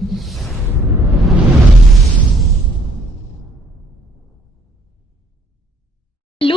Hello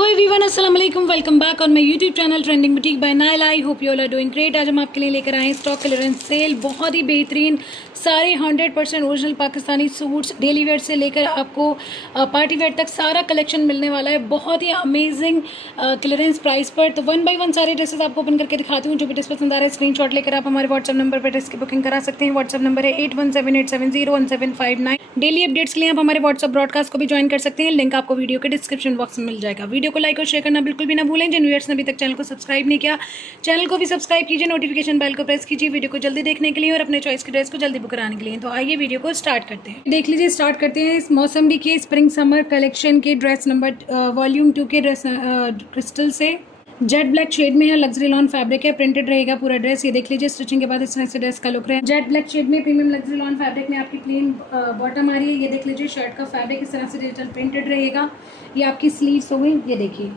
everyone, अस्सलाम वालेकुम, welcome back on my YouTube channel trending boutique by Naila. I hope you all are doing great. आज हम आपके लिए लेकर आए हैं स्टॉक क्लियरेंस सेल। बहुत ही बेहतरीन सारे 100% original Pakistani suits, daily wear से लेकर आपको पार्टी वेयर तक सारा कलेक्शन मिलने वाला है बहुत ही अमेजिंग क्लियरेंस प्राइस पर। तो वन बाय वन सारे ड्रेसेस आपको ओपन करके दिखाती हूँ। जो भी ड्रेस पसंद आ रहा है स्क्रीनशॉट लेकर आप हमारे व्हाट्सएप नंबर पर ड्रेस की बुकिंग करा सकते हैं। व्हाट्सएप नंबर है 8178701759। डेली अपडेट्स के लिए आप हमारे व्हाट्सएप ब्रॉडकास्ट को भी ज्वाइन कर सकते हैं। लिंक आपको वीडियो के डिस्क्रिप्शन बॉक्स में मिल जाएगा। वीडियो को लाइक और शेयर करना बिल्कुल भी ना भूलें। जिन व्यूअर्स ने अभी तक चैनल को सब्सक्राइब नहीं किया, चैनल को भी सब्सक्राइब कीजिए, नोटिफिकेशन बेल को प्रेस कीजिए वीडियो को जल्दी देखने के लिए और अपने चॉइस की ड्रेस को जल्दी बुक कराने के लिए। तो आइए वीडियो को स्टार्ट करते हैं। देख लीजिए, स्टार्ट करते हैं इस मौसमी के स्प्रिंग समर कलेक्शन के ड्रेस नंबर वॉल्यूम 2 के ड्रेस क्रिस्टल से जेट ब्लैक शेड में है। लग्जरी लॉन फैब्रिक है, प्रिंटेड रहेगा पूरा ड्रेस। ये देख लीजिए, स्टिचिंग के बाद इस तरह से ड्रेस का लुक रहा है। जेट ब्लैक शेड में प्रीमियम लग्जरी लॉन फैब्रिक में आपकी प्लेन बॉटम आ रही है। ये देख लीजिए, शर्ट का फैब्रिक इस तरह से डिजिटल प्रिंटेड रहेगा। ये आपकी स्लीव्स हो गई, ये देखिए,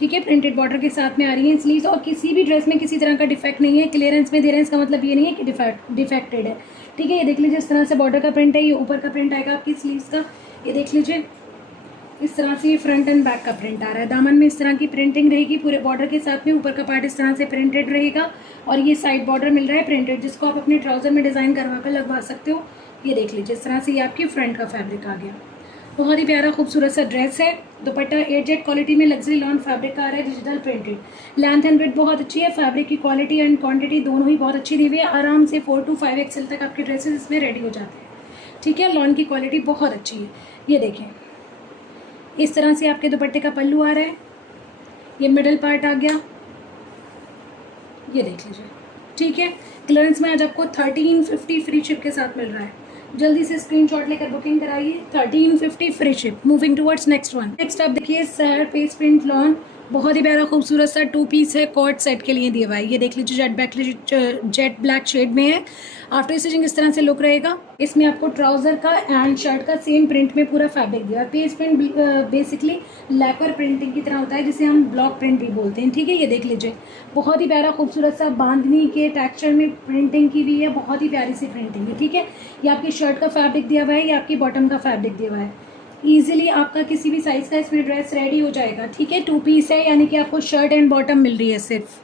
ठीक है, प्रिंटेड बॉर्डर के साथ में आ रही है स्लीव्स। और किसी भी ड्रेस में किसी तरह का डिफेक्ट नहीं है। क्लियरेंस में दे रहे हैं, इसका मतलब ये नहीं है कि डिफेक्टेड है, ठीक है। ये देख लीजिए, इस तरह से बॉर्डर का प्रिंट है। ये ऊपर का प्रिंट आएगा आपकी स्लीव्स का। ये देख लीजिए, इस तरह से ये फ्रंट एंड बैक का प्रिंट आ रहा है। दामन में इस तरह की प्रिंटिंग रहेगी पूरे बॉर्डर के साथ में। ऊपर का पार्ट इस तरह से प्रिंटेड रहेगा और ये साइड बॉर्डर मिल रहा है प्रिंटेड, जिसको आप अपने ट्राउजर में डिज़ाइन करवा कर लगवा सकते हो। ये देख लीजिए, इस तरह से ये आपकी फ्रंट का फैब्रिक आ गया। बहुत ही प्यारा खूबसूरत सा ड्रेस है। दुपट्टा 8 क्वालिटी में लग्जरी लॉन फैब्रिक का आ रहा है, digital printed. Length and width बहुत अच्छी है। फैब्रिक की क्वालिटी एंड क्वांटिटी दोनों ही बहुत अच्छी दी हुई है। आराम से 4 to 5 XL तक आपके ड्रेसेस इसमें रेडी हो जाते हैं, ठीक है। लॉन की क्वालिटी बहुत अच्छी है। ये देखें, इस तरह से आपके दुपट्टे का पल्लू आ रहा है। ये मिडल पार्ट आ गया, ये देख लीजिए, ठीक है। क्लियरेंस में आज आपको 1350 फ्री शिप के साथ मिल रहा है। जल्दी से स्क्रीनशॉट लेकर बुकिंग कराइए। 1350 free ship. Moving towards next one. Next आप देखिए, सहर पेस्ट प्रिंट लॉन, बहुत ही प्यारा खूबसूरत सा 2 पीस है, कॉर्ड सेट के लिए दिया हुआ है। ये देख लीजिए, जेट ब्लैक शेड में है। आफ्टर स्टिचिंग इस तरह से लुक रहेगा। इसमें आपको ट्राउजर का एंड शर्ट का सेम प्रिंट में पूरा फैब्रिक दिया है। पेस्ट प्रिंट बेसिकली लैपर प्रिंटिंग की तरह होता है, जिसे हम ब्लॉक प्रिंट भी बोलते हैं, ठीक है। ये देख लीजिए, बहुत ही प्यारा खूबसूरत सा बांधनी के टेक्सचर में प्रिंटिंग की हुई है। बहुत ही प्यारी सी प्रिंटिंग है, ठीक है। ये आपकी शर्ट का फैब्रिक दिया हुआ है, ये आपकी बॉटम का फैब्रिक दिया हुआ है। ईजिली आपका किसी भी साइज़ का इसमें ड्रेस रेडी हो जाएगा, ठीक है। 2 पीस है, यानी कि आपको शर्ट एंड बॉटम मिल रही है सिर्फ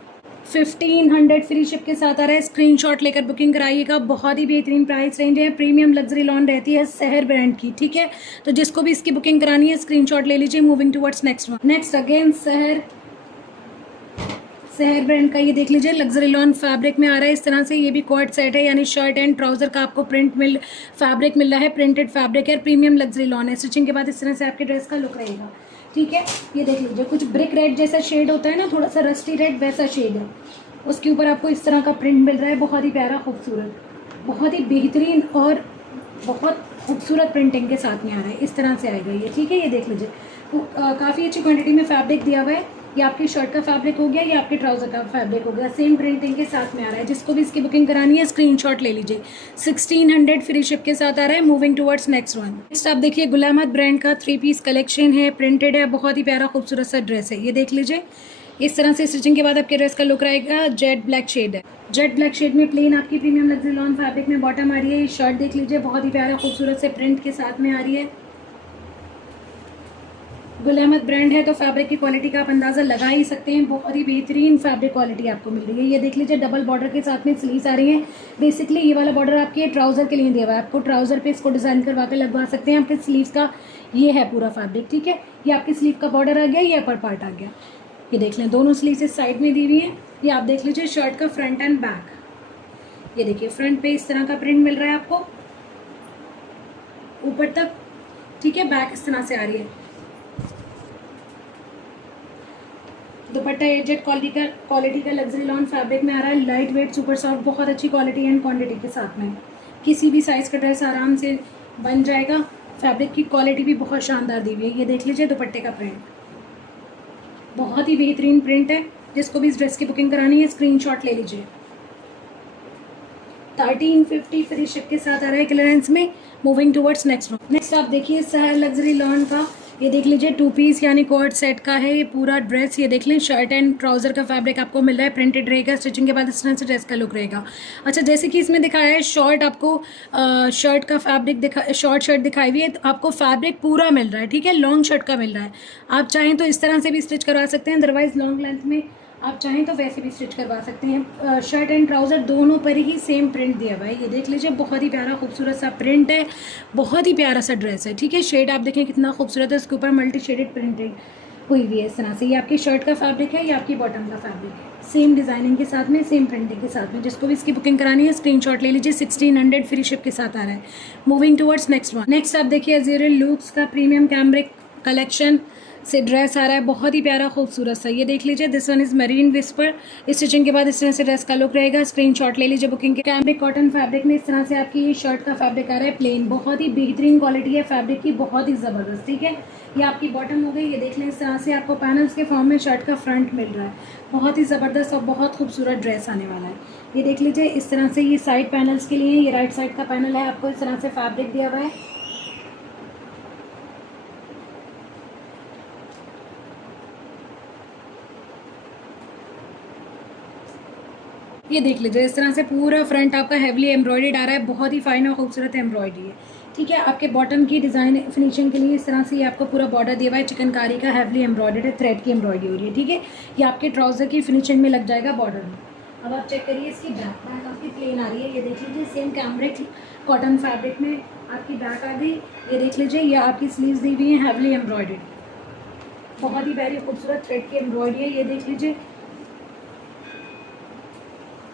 1500 फ्री शिप के साथ आ रहा है। स्क्रीनशॉट लेकर बुकिंग कराइएगा। बहुत ही बेहतरीन प्राइस रेंज है। प्रीमियम लग्जरी लॉन रहती है सहर ब्रांड की, ठीक है। तो जिसको भी इसकी बुकिंग करानी है स्क्रीनशॉट ले लीजिए। Moving towards next one. Next again सहर ब्रांड का, ये देख लीजिए, लग्जरी लॉन फैब्रिक में आ रहा है इस तरह से। ये भी कॉर्ड सेट है, यानी शर्ट एंड ट्राउजर का आपको फैब्रिक मिल रहा है। प्रिंटेड फैब्रिक है, प्रीमियम लग्जरी लॉन है। स्टिचिंग के बाद इस तरह से आपके ड्रेस का लुक रहेगा, ठीक है। ये देख लीजिए, कुछ ब्रिक रेड जैसा शेड होता है ना, थोड़ा सा रस्टी रेड, वैसा शेड है। उसके ऊपर आपको इस तरह का प्रिंट मिल रहा है। बहुत ही प्यारा खूबसूरत, बहुत ही बेहतरीन और बहुत खूबसूरत प्रिंटिंग के साथ में आ रहा है। इस तरह से आएगा ये, ठीक है। ये देख लीजिए, काफ़ी अच्छी क्वांटिटी में फैब्रिक दिया हुआ है। ये आपकी शर्ट का फैब्रिक हो गया, ये आपके ट्राउजर का फैब्रिक हो गया। सेम प्रिंटिंग के साथ में आ रहा है। जिसको भी इसकी बुकिंग करानी है स्क्रीनशॉट ले लीजिए। 1600 फ्री शिप के साथ आ रहा है। Moving towards next one. Next आप देखिए, गुलामत ब्रांड का 3 पीस कलेक्शन है, प्रिंटेड है। बहुत ही प्यारा खूबसूरत सा ड्रेस है। ये देख लीजिए, इस तरह से स्टिचिंग के बाद आपके ड्रेस का लुक रहेगा। जेट ब्लैक शेड है। जेट ब्लैक शेड में प्लेन आपकी प्रीमियम लग्जरी लॉन फैब्रिक में बॉटम आ रही है। शर्ट देख लीजिए, बहुत ही प्यारा खूबसूरत से प्रिंट के साथ में आ रही है। गुल अहमद ब्रांड है तो फैब्रिक की क्वालिटी का आप अंदाज़ा लगा ही सकते हैं। बहुत ही बेहतरीन फैब्रिक क्वालिटी आपको मिल रही है। ये देख लीजिए, डबल बॉर्डर के साथ में स्लीव्स आ रही हैं। बेसिकली ये वाला बॉर्डर आपके ट्राउज़र के लिए दिया हुआ है। आपको ट्राउज़र पे इसको डिज़ाइन करवा कर लगवा सकते हैं। आपके स्लीव्स का ये है पूरा फैब्रिक, ठीक है। ये आपकी स्लीव का बॉर्डर आ गया, ये अपर पार्ट आ गया। ये देख लें, दोनों स्लीव्स इस साइड में दी हुई हैं। ये आप देख लीजिए, शर्ट का फ्रंट एंड बैक। ये देखिए, फ्रंट पे इस तरह का प्रिंट मिल रहा है आपको ऊपर तक, ठीक है। बैक इस तरह से आ रही है। दुपट्टा 8 क्वालिटी का लग्जरी लॉन फैब्रिक में आ रहा है। लाइट वेट, सुपर सॉफ्ट, बहुत अच्छी क्वालिटी एंड क्वांटिटी के साथ में। किसी भी साइज़ का ड्रेस आराम से बन जाएगा। फैब्रिक की क्वालिटी भी बहुत शानदार दी हुई है। ये देख लीजिए, दुपट्टे का प्रिंट बहुत ही बेहतरीन प्रिंट है। जिसको भी इस ड्रेस की बुकिंग करानी है स्क्रीनशॉट ले लीजिए। 1350 फ्री शिप के साथ आ रहा है क्लियरेंस में। Moving towards next one. Next आप देखिए, सहर लग्जरी लॉन का ये देख लीजिए 2 पीस यानी कोट सेट का है ये पूरा ड्रेस। ये देख लें शर्ट एंड ट्राउज़र का फैब्रिक आपको मिल रहा है, प्रिंटेड रहेगा। स्टिचिंग के बाद इस तरह से ड्रेस का लुक रहेगा। अच्छा, जैसे कि इसमें दिखाया है शॉर्ट, आपको शर्ट का फैब्रिक शॉर्ट शर्ट दिखाई हुई है, तो आपको फैब्रिक पूरा मिल रहा है, ठीक है, लॉन्ग शर्ट का मिल रहा है। आप चाहें तो इस तरह से भी स्टिच करवा सकते हैं, अदरवाइज़ लॉन्ग लेंथ में आप चाहें तो वैसे भी स्टिच करवा सकते हैं। शर्ट एंड ट्राउज़र दोनों पर ही सेम प्रिंट दिया हुआ है। ये देख लीजिए बहुत ही प्यारा खूबसूरत सा प्रिंट है, बहुत ही प्यारा सा ड्रेस है, ठीक है। शेड आप देखें कितना खूबसूरत है, उसके ऊपर मल्टी शेडेड प्रिंटिंग हुई हुई है इस तरह से। ये आपकी शर्ट का फैब्रिक है, ये आपकी बॉटम का फैब्रिक है, सेम डिज़ाइनिंग के साथ में, सेम प्रिंटिंग के साथ में। जिसको भी इसकी बुकिंग करानी है स्क्रीनशॉट ले लीजिए। 1600 फ्री शिप के साथ आ रहा है। Moving towards next one. Next आप देखिए अज़ीर लुक्स का प्रीमियम कैमरिक कलेक्शन से ड्रेस आ रहा है, बहुत ही प्यारा खूबसूरत सा। ये देख लीजिए, this one is marine whisper. Stitching के बाद इस तरह से ड्रेस का लुक रहेगा। स्क्रीनशॉट ले लीजिए बुकिंग के। कैमरिक कॉटन फैब्रिक में इस तरह से आपकी ये शर्ट का फैब्रिक आ रहा है प्लेन, बहुत ही बेहतरीन क्वालिटी है फैब्रिक की, बहुत ही ज़बरदस्त, ठीक है। ये आपकी बॉटम हो गई। ये देख लें इस तरह से आपको पैनल्स के फॉर्म में शर्ट का फ्रंट मिल रहा है, बहुत ही ज़बरदस्त और बहुत खूबसूरत ड्रेस आने वाला है। ये देख लीजिए इस तरह से, ये साइड पैनल्स के लिए, ये राइट साइड का पैनल है, आपको इस तरह से फैब्रिक दिया हुआ है। ये देख लीजिए इस तरह से पूरा फ्रंट आपका हैवली एम्ब्रॉयडर्ड आ रहा है, बहुत ही फाइन और खूबसूरत एम्ब्रॉयडरी है, ठीक है। आपके बॉटम की डिज़ाइन फिनिशिंग के लिए इस तरह से ये आपको पूरा बॉर्डर दिया हुआ है, चिकनकारी का हैवली एम्ब्रॉयडर्ड है, थ्रेड की एम्ब्रॉयडरी हो रही है, ठीक है। ये आपके ट्राउज़र की फिनिशिंग में लग जाएगा बॉर्डर में। अब आप चेक करिए इसकी बैक आपकी प्लेन आ रही है। ये देख लीजिए सेम कैमरिक कॉटन फैब्रिक में आपकी बैक आ गई। ये देख लीजिए ये आपकी स्लीव्स दी हुई है हैवली एम्ब्रॉयडर्ड, बहुत ही प्यारी खूबसूरत थ्रेड की एम्ब्रॉयडरी है। ये देख लीजिए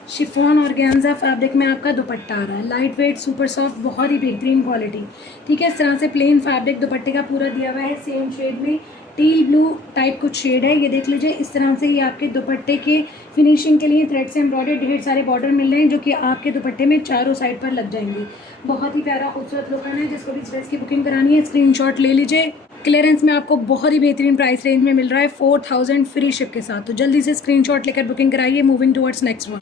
शिफॉन और ऑर्गेन्जा फैब्रिक में आपका दुपट्टा आ रहा है, लाइट वेट सुपर सॉफ्ट, बहुत ही बेहतरीन क्वालिटी, ठीक है। इस तरह से प्लेन फैब्रिक दुपट्टे का पूरा दिया हुआ है, सेम शेड में टील ब्लू टाइप कुछ शेड है। ये देख लीजिए इस तरह से ये आपके दुपट्टे के फिनिशिंग के लिए थ्रेड से एम्ब्रॉयडर्ड ढेर सारे बॉर्डर मिल रहे हैं, जो कि आपके दुपट्टे में चारों साइड पर लग जाएंगे। बहुत ही प्यारा खूबसूरत लुक है। जिसको भी इस ड्रेस की बुकिंग करानी है स्क्रीनशॉट ले लीजिए। क्लियरेंस में आपको बहुत ही बेहतरीन प्राइस रेंज में मिल रहा है, 4000 फ्री शिप के साथ। तो जल्दी से स्क्रीनशॉट लेकर बुकिंग कराइए। Moving towards next one.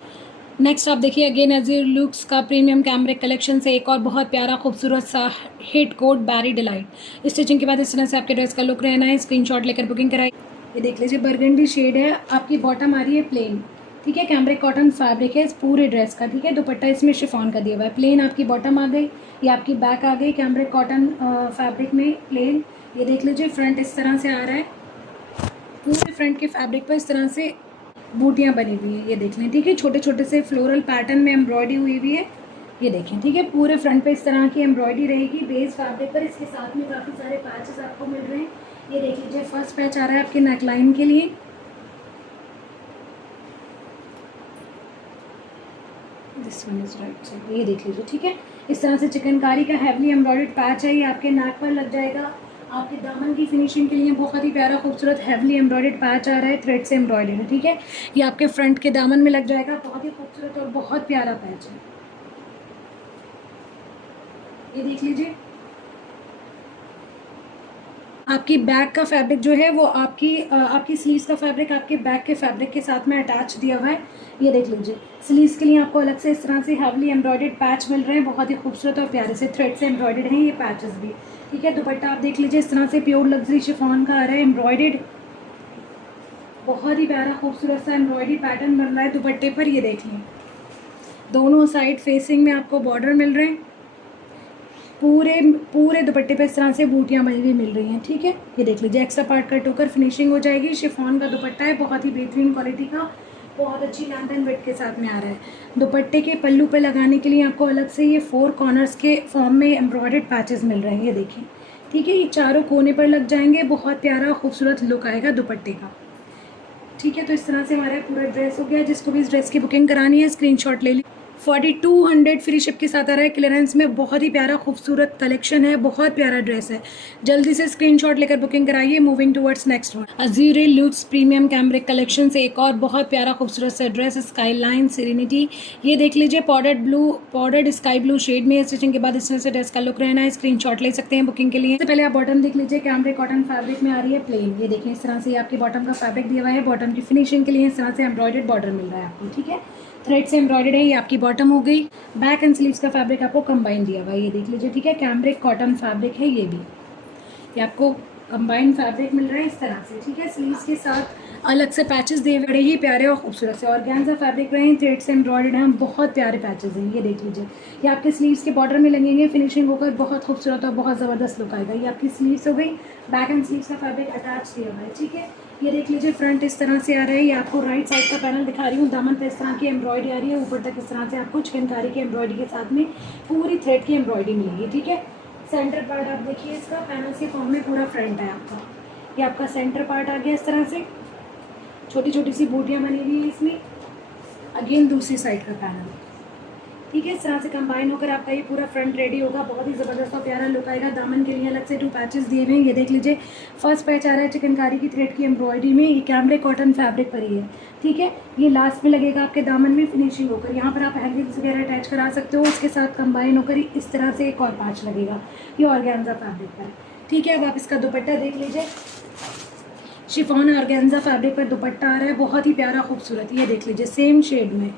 Next आप देखिए अगेन अज़ीर लुक्स का प्रीमियम कैमरिक कलेक्शन से एक और बहुत प्यारा खूबसूरत सा हिट कोट बैरी डिलाइट। स्टिचिंग के बाद इस तरह से आपके ड्रेस का लुक रहना है। स्क्रीनशॉट लेकर बुकिंग कराइए। ये देख लीजिए बरगंडी शेड है, आपकी बॉटम आ रही है प्लेन, ठीक है। कैमरिक कॉटन फैब्रिक है इस पूरे ड्रेस का, ठीक है। दुपट्टा इसमें शिफॉन का दिया हुआ है, प्लेन आपकी बॉटम आ गई। ये आपकी बैक आ गई कैमरिक कॉटन फैब्रिक में प्लेन। ये देख लीजिए फ्रंट इस तरह से आ रहा है, पूरे फ्रंट के फैब्रिक पर इस तरह से बूटियाँ बनी हुई हैं, ये देख लें, ठीक है। छोटे छोटे से फ्लोरल पैटर्न में एम्ब्रॉयडरी हुई हुई है, ये देखें, ठीक है। पूरे फ्रंट पे इस तरह की एम्ब्रॉयडरी रहेगी बेस फैब्रिक पर। इसके साथ में काफ़ी सारे पैचेस आपको मिल रहे हैं। ये देख लीजिए फर्स्ट पैच आ रहा है आपके नेकलाइन के लिए, this one is right side, ये देख लीजिए, ठीक है। इस तरह से चिकनकारी का हैवली एम्ब्रॉयडर्ड पैच है, ये आपके नेक पर लग जाएगा। आपके दामन की फिनिशिंग के लिए बहुत ही प्यारा खूबसूरत हैवली एम्ब्रॉयडर्ड पैच आ रहा है, थ्रेड से एम्ब्रॉयडर्ड है, ठीक है। ये आपके फ्रंट के दामन में लग जाएगा, बहुत ही खूबसूरत और बहुत प्यारा पैच है। ये देख लीजिए आपकी बैक का फैब्रिक जो है वो आपकी स्लीव्स का फैब्रिक आपके बैक के फैब्रिक के साथ में अटैच दिया हुआ है। ये देख लीजिए स्लीव्स के लिए आपको अलग से इस तरह से हैवली एम्ब्रॉयडर्ड पैच मिल रहे हैं, बहुत ही खूबसूरत और प्यारे से थ्रेड से एम्ब्रॉयडर्ड हैं ये पैचेस भी, ठीक है। दुपट्टा आप देख लीजिए इस तरह से प्योर लग्जरी शिफॉन का आ रहा है एम्ब्रॉयडर्ड, बहुत ही प्यारा खूबसूरत सा एम्ब्रॉयडरी पैटर्न बन रहा है दुपट्टे पर। ये देख लें दोनों साइड फेसिंग में आपको बॉर्डर मिल रहे हैं, पूरे दुपट्टे पे इस तरह से बूटियाँ बनी हुई मिल रही हैं, ठीक है। ये देख लीजिए एक्स्ट्रा पार्ट कट होकर फिनिशिंग हो जाएगी। शिफॉन का दुपट्टा है, बहुत ही बेहतरीन क्वालिटी का, बहुत अच्छी लेंथ एंड विड्थ के साथ में आ रहा है। दुपट्टे के पल्लू पे लगाने के लिए आपको अलग से ये 4 कॉर्नर्स के फॉर्म में एम्ब्रॉयडर्ड पैचेस मिल रहे हैं, ये देखिए, ठीक है। ये चारों कोने पर लग जाएंगे, बहुत प्यारा खूबसूरत लुक आएगा दुपट्टे का, ठीक है। तो इस तरह से हमारा पूरा ड्रेस हो गया। जिसको भी इस ड्रेस की बुकिंग करानी है स्क्रीनशॉट ले ली। 4200 फ्री शिप के साथ आ रहा है क्लियरेंस में, बहुत ही प्यारा खूबसूरत कलेक्शन है, बहुत प्यारा ड्रेस है। जल्दी से स्क्रीनशॉट लेकर बुकिंग कराइए। Moving towards next one. अज़ीर लुक्स प्रीमियम कैमरिक कलेक्शन से एक और बहुत प्यारा खूबसूरत सा ड्रेस स्काई लाइन सेरेनिटी। ये देख लीजिए पाउडर्ड स्काई ब्लू शेड में। स्टिचिंग के बाद इस तरह से ड्रेस का लुक रहना है। स्क्रीनशॉट ले सकते हैं बुकिंग के लिए। सबसे पहले आप बॉटम देख लीजिए, कैमरिक कॉटन फैब्रिक में आ रही है प्लेन। ये देखिए इस तरह से आपकी बॉटम का फैब्रिक दिया हुआ है, बॉटम की फिनिशिंग के लिए इस तरह से एम्ब्रॉयडर्ड बॉर्डर मिल रहा है आपको, ठीक है। थ्रेड से एम्ब्रॉयडर्ड है, ये आपकी बॉटम हो गई। बैक एंड स्लीव्स का फैब्रिक आपको कंबाइन दिया हुआ है, ये देख लीजिए, ठीक है। कैमरिक कॉटन फैब्रिक है ये भी, ये आपको कंबाइंड फैब्रिक मिल रहा है इस तरह से, ठीक है। स्लीव्स के साथ अलग से पैचेस दिए बड़े ही प्यारे और खूबसूरत से ऑर्गेन्जा फैब्रिक रहे हैं, थ्रेड से एम्ब्रॉयडर्ड हैं, बहुत प्यारे पैचेस हैं। ये देख लीजिए, ये आपके स्लीव्स के बॉर्डर में लगेंगे, फिनिशिंग होकर बहुत खूबसूरत और बहुत ज़बरदस्त लुक आएगा। ये आपकी स्लीव्स हो गई, बैक एंड स्लीव्स का फैब्रिक अटैच दिया हुआ है, ठीक है। ये देख लीजिए, फ्रंट इस तरह से आ रहा है। ये आपको राइट साइड का पैनल दिखा रही हूँ, दामन पे इस तरह की एम्ब्रॉयडरी आ रही है, ऊपर तक इस तरह से आपको चिकनकारी की एम्ब्रॉयडरी के साथ में पूरी थ्रेड की एम्ब्रॉयडरी मिलेगी, ठीक है। सेंटर पार्ट आप देखिए, इसका पैनल के फॉर्म में पूरा फ्रंट है आपका। ये आपका सेंटर पार्ट आ गया इस तरह से, छोटी छोटी सी बूटियाँ बनी हुई हैं इसमें। अगेन दूसरी साइड का पैनल, ठीक है। इस तरह से कंबाइन होकर आपका ये पूरा फ्रंट रेडी होगा, बहुत ही ज़बरदस्त और प्यारा लुक आएगा। दामन के लिए अलग से 2 पैचेस दिए हुए हैं। ये देख लीजिए, फर्स्ट पैच आ रहा है चिकनकारी की थ्रेड की एम्ब्रॉयडरी में, ये कैमरिक कॉटन फैब्रिक पर ही है, ठीक है। ये लास्ट में लगेगा आपके दामन में फिनिशिंग होकर, यहाँ पर आप हैंगिंग्स वगैरह अटैच करा सकते हो। उसके साथ कंबाइन होकर इस तरह से एक और पैच लगेगा, ये ऑर्गेन्जा फैब्रिक पर, ठीक है। अब आप इसका दुपट्टा देख लीजिए, शिफॉन ऑर्गेन्जा फैब्रिक पर दुपट्टा आ रहा है, बहुत ही प्यारा खूबसूरत। ये देख लीजिए, सेम शेड में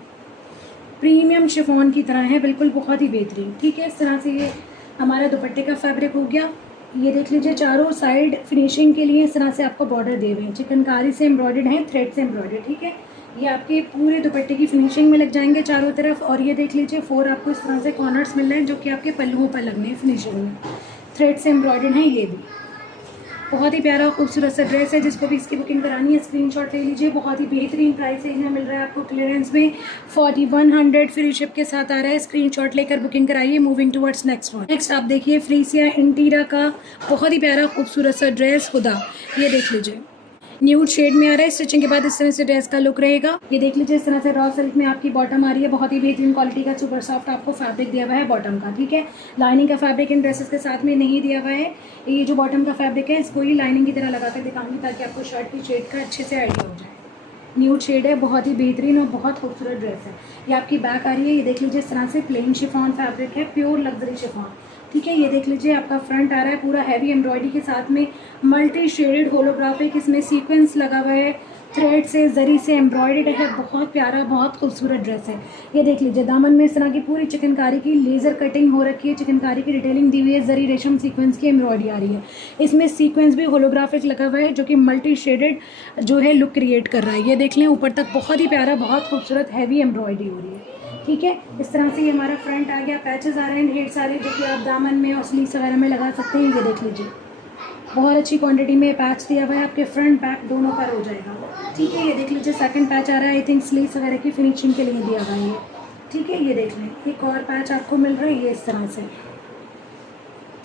प्रीमियम शिफॉन की तरह है, बिल्कुल बहुत ही बेहतरीन, ठीक है। इस तरह से ये हमारा दुपट्टे का फैब्रिक हो गया। ये देख लीजिए, चारों साइड फिनिशिंग के लिए इस तरह से आपको बॉर्डर दिए हुए हैं, चिकनकारी से एम्ब्रॉयडर्ड हैं, थ्रेड से एम्ब्रॉयडर्ड, ठीक है। ये आपके पूरे दुपट्टे की फिनिशिंग में लग जाएंगे चारों तरफ। और ये देख लीजिए, 4 आपको इस तरह से कॉर्नर्स मिल रहे हैं, जो कि आपके पल्लुओं पर लगने हैं फिनिशिंग में, थ्रेड से एम्ब्रॉयडर्ड हैं। ये भी बहुत ही प्यारा खूबसूरत सा ड्रेस है, जिसको भी इसकी बुकिंग करानी है स्क्रीनशॉट ले लीजिए। बहुत ही बेहतरीन प्राइस है, मिल रहा है आपको क्लियरेंस में 4100 फ्री शिप के साथ आ रहा है। स्क्रीनशॉट लेकर बुकिंग कराइए। Moving towards next one. Next आप देखिए, फ्रीसिया इंटीरा का बहुत ही प्यारा खूबसूरत सा ड्रेस खुदा, ये देख लीजिए, न्यूड शेड में आ रहा है। स्टिचिंग के बाद इस तरह से ड्रेस का लुक रहेगा। ये देख लीजिए, इस तरह से रॉ सिल्क में आपकी बॉटम आ रही है, बहुत ही बेहतरीन क्वालिटी का सुपर सॉफ्ट आपको फैब्रिक दिया हुआ है बॉटम का, ठीक है। लाइनिंग का फैब्रिक इन ड्रेसेस के साथ में नहीं दिया हुआ है। ये जो बॉटम का फैब्रिक है, इसको ही लाइनिंग की तरह लगा कर दिखाऊंगी, ताकि आपको शर्ट की शेड का अच्छे से आइडिया हो जाए। न्यूड शेड है, बहुत ही बेहतरीन और बहुत खूबसूरत ड्रेस है। ये आपकी बैक आ रही है। ये देख लीजिए, इस तरह से प्लेन शिफॉन फैब्रिक है, प्योर लग्जरी शिफॉन, ठीक है। ये देख लीजिए, आपका फ्रंट आ रहा है पूरा हैवी एम्ब्रॉयडरी के साथ में मल्टी शेडेड होलोग्राफिक, इसमें सीक्वेंस लगा हुआ है, थ्रेड से जरी से एम्ब्रॉयडर्ड है, बहुत प्यारा बहुत खूबसूरत ड्रेस है। ये देख लीजिए, दामन में इस तरह की पूरी चिकनकारी की लेज़र कटिंग हो रखी है, चिकनकारी की डिटेलिंग दी हुई है, जरी रेशम सीक्वेंस की एम्ब्रॉयडरी आ रही है। इसमें सीक्वेंस भी होलोग्राफिक लगा हुआ है, जो कि मल्टी शेडेड जो है लुक क्रिएट कर रहा है। ये देख लें, ऊपर तक बहुत ही प्यारा बहुत खूबसूरत हैवी एम्ब्रॉयडरी हो रही है, ठीक है। इस तरह से ये हमारा फ्रंट आ गया। पैचेस आ रहे हैं ढेर सारे, जो कि आप दामन में और स्लीव्स वगैरह में लगा सकते हैं। ये देख लीजिए, बहुत अच्छी क्वांटिटी में पैच दिया हुआ है, आपके फ्रंट बैक दोनों पर हो जाएगा, ठीक है। ये देख लीजिए, सेकंड पैच आ रहा है, आई थिंक स्लीव्स वगैरह की फिनिशिंग के लिए दिया हुआ है ये, ठीक है। ये देख लें, एक और पैच आपको मिल रहा है ये इस तरह से,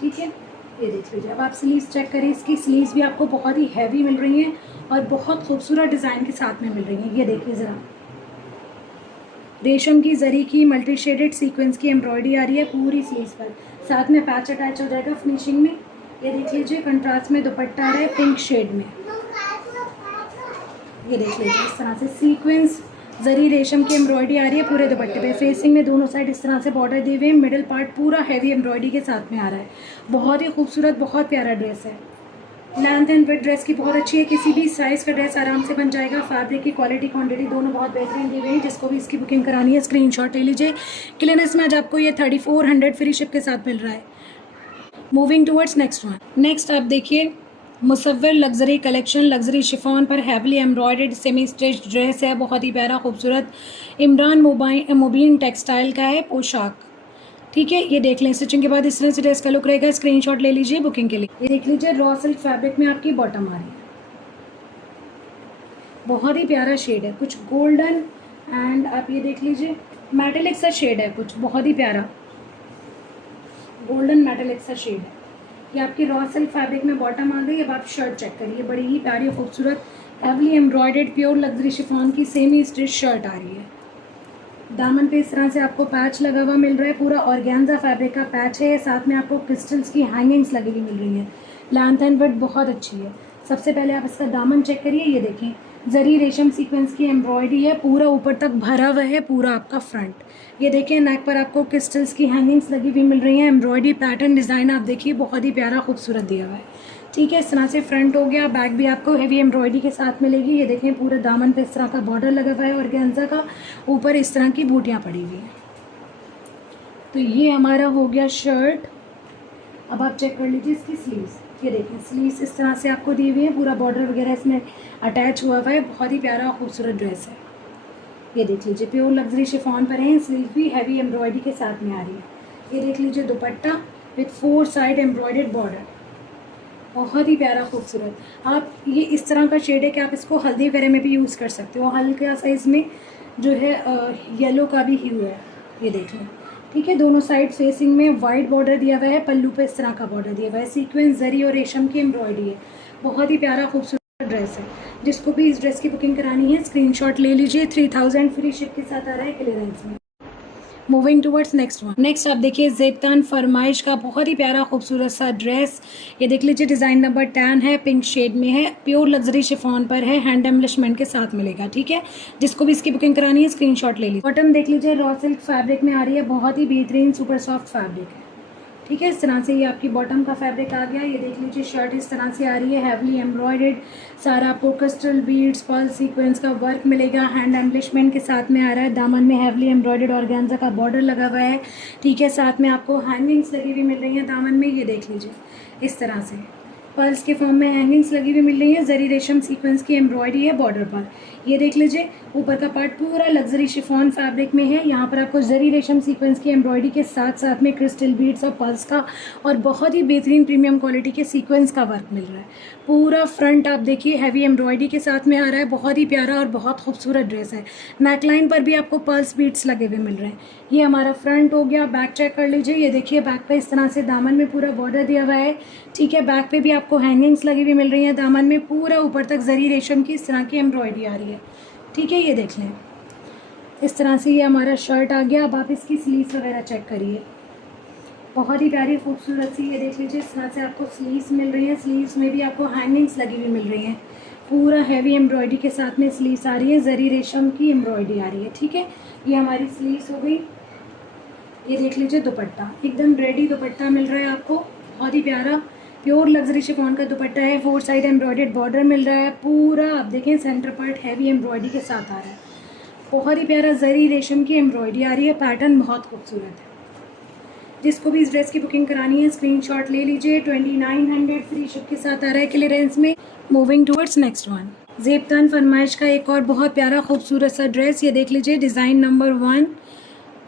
ठीक है। ये देख लीजिए, अब आप स्लीव्स चेक करें, इसकी स्लीव्स भी आपको बहुत ही हैवी मिल रही हैं और बहुत खूबसूरत डिज़ाइन के साथ में मिल रही हैं। ये देखिए ज़रा, रेशम की जरी की मल्टी शेडेड सीक्वेंस की एम्ब्रॉयडरी आ रही है पूरी स्लीव्स पर, साथ में पैच अटैच हो जाएगा फिनिशिंग में। ये देख लीजिए, कंट्रास्ट में दुपट्टा आ रहा है पिंक शेड में। ये देख लीजिए, इस तरह से सीक्वेंस जरी रेशम की एम्ब्रॉयडरी आ रही है पूरे दुपट्टे पे, फेसिंग में दोनों साइड इस तरह से बॉर्डर दिए हुए हैं, मिडिल पार्ट पूरा हैवी एम्ब्रॉयडरी के साथ में आ रहा है। बहुत ही खूबसूरत बहुत प्यारा ड्रेस है। लेंथ एंड विड्थ ड्रेस की बहुत अच्छी है, किसी भी साइज़ का ड्रेस आराम से बन जाएगा। फैब्रिक की क्वालिटी क्वांटिटी दोनों बहुत बेहतरीन दी हुई है। जिसको भी इसकी बुकिंग करानी है स्क्रीनशॉट ले लीजिए। क्लियरेंस में आज आपको ये 3400 फ्री शिप के साथ मिल रहा है। Moving towards next one. Next आप देखिए, मुसव्विर लग्जरी कलेक्शन, लग्जरी शिफॉन पर heavily embroidered semi stitched dress है, बहुत ही प्यारा खूबसूरत। इमरान मुबीन टेक्सटाइल का है पोशाक, ठीक है। ये देख लें, स्टिचिंग के बाद इस तरह से ड्रेस का लुक रहेगा। स्क्रीनशॉट ले लीजिए बुकिंग के लिए। ये देख लीजिए, रॉ सिल्क फैब्रिक में आपकी बॉटम आ रही है, बहुत ही प्यारा शेड है, कुछ गोल्डन एंड आप ये देख लीजिए मेटेलिक सा शेड है, कुछ बहुत ही प्यारा गोल्डन मेटेलिक सा शेड है। ये आपकी रॉ सिल्क फैब्रिक में बॉटम आ गई। अब आप शर्ट चेक करिए, बड़ी ही प्यारी खूबसूरत heavily embroidered pure luxury chiffon की सेमी स्टिच शर्ट आ रही है। दामन पे इस तरह से आपको पैच लगा हुआ मिल रहा है, पूरा ऑर्गेन्जा फैब्रिक का पैच है, साथ में आपको क्रिस्टल्स की हैंगिंग्स लगी हुई मिल रही हैं। लेंथ एंड विड्थ बहुत अच्छी है। सबसे पहले आप इसका दामन चेक करिए, ये देखें जरी रेशम सीक्वेंस की एम्ब्रॉयडरी है, पूरा ऊपर तक भरा हुआ है पूरा आपका फ्रंट। ये देखिए, नेक पर आपको क्रिस्टल्स की हैंगिंग्स लगी हुई मिल रही हैं। एम्ब्रॉयडरी पैटर्न डिज़ाइन आप देखिए बहुत ही प्यारा खूबसूरत दिया हुआ है, ठीक है। इस तरह से फ्रंट हो गया, बैक भी आपको हेवी एम्ब्रॉयडरी के साथ मिलेगी। ये देखें, पूरे दामन पे इस तरह का बॉर्डर लगा हुआ है ऑर्गेन्जा का, ऊपर इस तरह की बूटियाँ पड़ी हुई हैं। तो ये हमारा हो गया शर्ट। अब आप चेक कर लीजिए इसकी स्लीव्स, ये देखिए स्लीव्स इस तरह से आपको दी हुई है, पूरा बॉर्डर वगैरह इसमें अटैच हुआ हुआ है। बहुत ही प्यारा खूबसूरत ड्रेस है। ये देख लीजिए प्योर लग्जरी शिफॉन पर है, स्लीव भी हैवी एम्ब्रॉयडरी के साथ में आ रही है। ये देख लीजिए दुपट्टा विथ 4 साइड एम्ब्रॉयडर्ड बॉर्डर, बहुत ही प्यारा खूबसूरत। आप ये इस तरह का शेड है कि आप इसको हल्दी वगैरह में भी यूज़ कर सकते हो। हल्का सा इसमें जो है येलो का भी ह्यू है, ये देख लें। ठीक है, दोनों साइड फेसिंग में वाइट बॉर्डर दिया हुआ है, पल्लू पे इस तरह का बॉर्डर दिया हुआ है, सीक्वेंस जरी और रेशम की एम्ब्रॉयडरी है। बहुत ही प्यारा खूबसूरत ड्रेस है। जिसको भी इस ड्रेस की बुकिंग करानी है स्क्रीनशॉट ले लीजिए। 3000 फ्री शिप के साथ आ रहा है क्लियरेंस में। Moving towards next one. Next आप देखिए ज़ेबतान फरमाइश का बहुत ही प्यारा खूबसूरत सा ड्रेस। ये देख लीजिए डिज़ाइन नंबर 10 है, पिंक शेड में है, प्योर लग्जरी शिफॉन पर है, हैंड एम्बलिशमेंट के साथ मिलेगा। ठीक है, जिसको भी इसकी बुकिंग करानी है स्क्रीनशॉट ले लीजिए। बॉटम देख लीजिए रॉ सिल्क फैब्रिक में आ रही है, बहुत ही बेहतरीन सुपर सॉफ्ट फैब्रिक है। ठीक है, इस तरह से ये आपकी बॉटम का फैब्रिक आ गया। ये देख लीजिए शर्ट इस तरह से आ रही है, हैवली एम्ब्रॉयडर्ड, सारा आपको क्रिस्टल बीड्स पर्ल सीक्वेंस का वर्क मिलेगा, हैंड एम्बलिशमेंट के साथ में आ रहा है। दामन में हैवली एम्ब्रॉयडर्ड ऑर्गेन्जा का बॉर्डर लगा हुआ है। ठीक है, साथ में आपको हैंगिंग्स लगी हुई मिल रही हैं दामन में। ये देख लीजिए इस तरह से पर्ल्स के फॉर्म में हैंगिंग्स लगी हुई मिल रही है, जरी रेशम सीक्वेंस की एम्ब्रॉयडरी है बॉर्डर पर। ये देख लीजिए ऊपर का पार्ट पूरा लग्जरी शिफॉन फैब्रिक में है। यहाँ पर आपको जरी रेशम सीक्वेंस की एम्ब्रॉयडरी के साथ साथ में क्रिस्टल बीड्स और पर्ल्स का और बहुत ही बेहतरीन प्रीमियम क्वालिटी के सीक्वेंस का वर्क मिल रहा है। पूरा फ्रंट आप देखिए हैवी एम्ब्रॉयडरी के साथ में आ रहा है। बहुत ही प्यारा और बहुत खूबसूरत ड्रेस है। नेकलाइन पर भी आपको पर्ल्स बीड्स लगे हुए मिल रहे हैं। ये हमारा फ्रंट हो गया। बैक चेक कर लीजिए, ये देखिए बैक पे इस तरह से दामन में पूरा बॉर्डर दिया हुआ है। ठीक है, बैक पे भी आपको हैंगिंग्स लगी हुई मिल रही हैं। दामन में पूरा ऊपर तक जरी रेशम की इस तरह की एम्ब्रॉयडरी आ रही है। ठीक है, ये देख लें इस तरह से ये हमारा शर्ट आ गया। अब आप इसकी स्लीव्स वगैरह चेक करिए, बहुत ही प्यारी खूबसूरत सी। ये देख लीजिए इस तरह से आपको स्लीव्स मिल रही हैं। स्लीव्स में भी आपको हैंगिंग्स लगी हुई मिल रही हैं। पूरा हैवी एम्ब्रॉयडरी के साथ में स्लीव्स आ रही है, जरी रेशम की एम्ब्रॉयडरी आ रही है। ठीक है, ये हमारी स्लीव्स हो गई। ये देख लीजिए दुपट्टा एकदम रेडी दुपट्टा मिल रहा है आपको, बहुत ही प्यारा प्योर लग्जरी शिफॉन का दुपट्टा है। 4 साइड एम्ब्रॉयडर्ड बॉर्डर मिल रहा है। पूरा आप देखें सेंटर पार्ट हैवी एम्ब्रॉयडरी के साथ आ रहा है। बहुत ही प्यारा जरी रेशम की एम्ब्रॉयडरी आ रही है। पैटर्न बहुत खूबसूरत है। जिसको भी इस ड्रेस की बुकिंग करानी है स्क्रीनशॉट ले लीजिए। 2900 फ्री शिप के साथ आ रहा है क्लियरेंस में। Moving towards next one. ज़ेबतान फरमाइश का एक और बहुत प्यारा खूबसूरत सा ड्रेस। ये देख लीजिए design number 1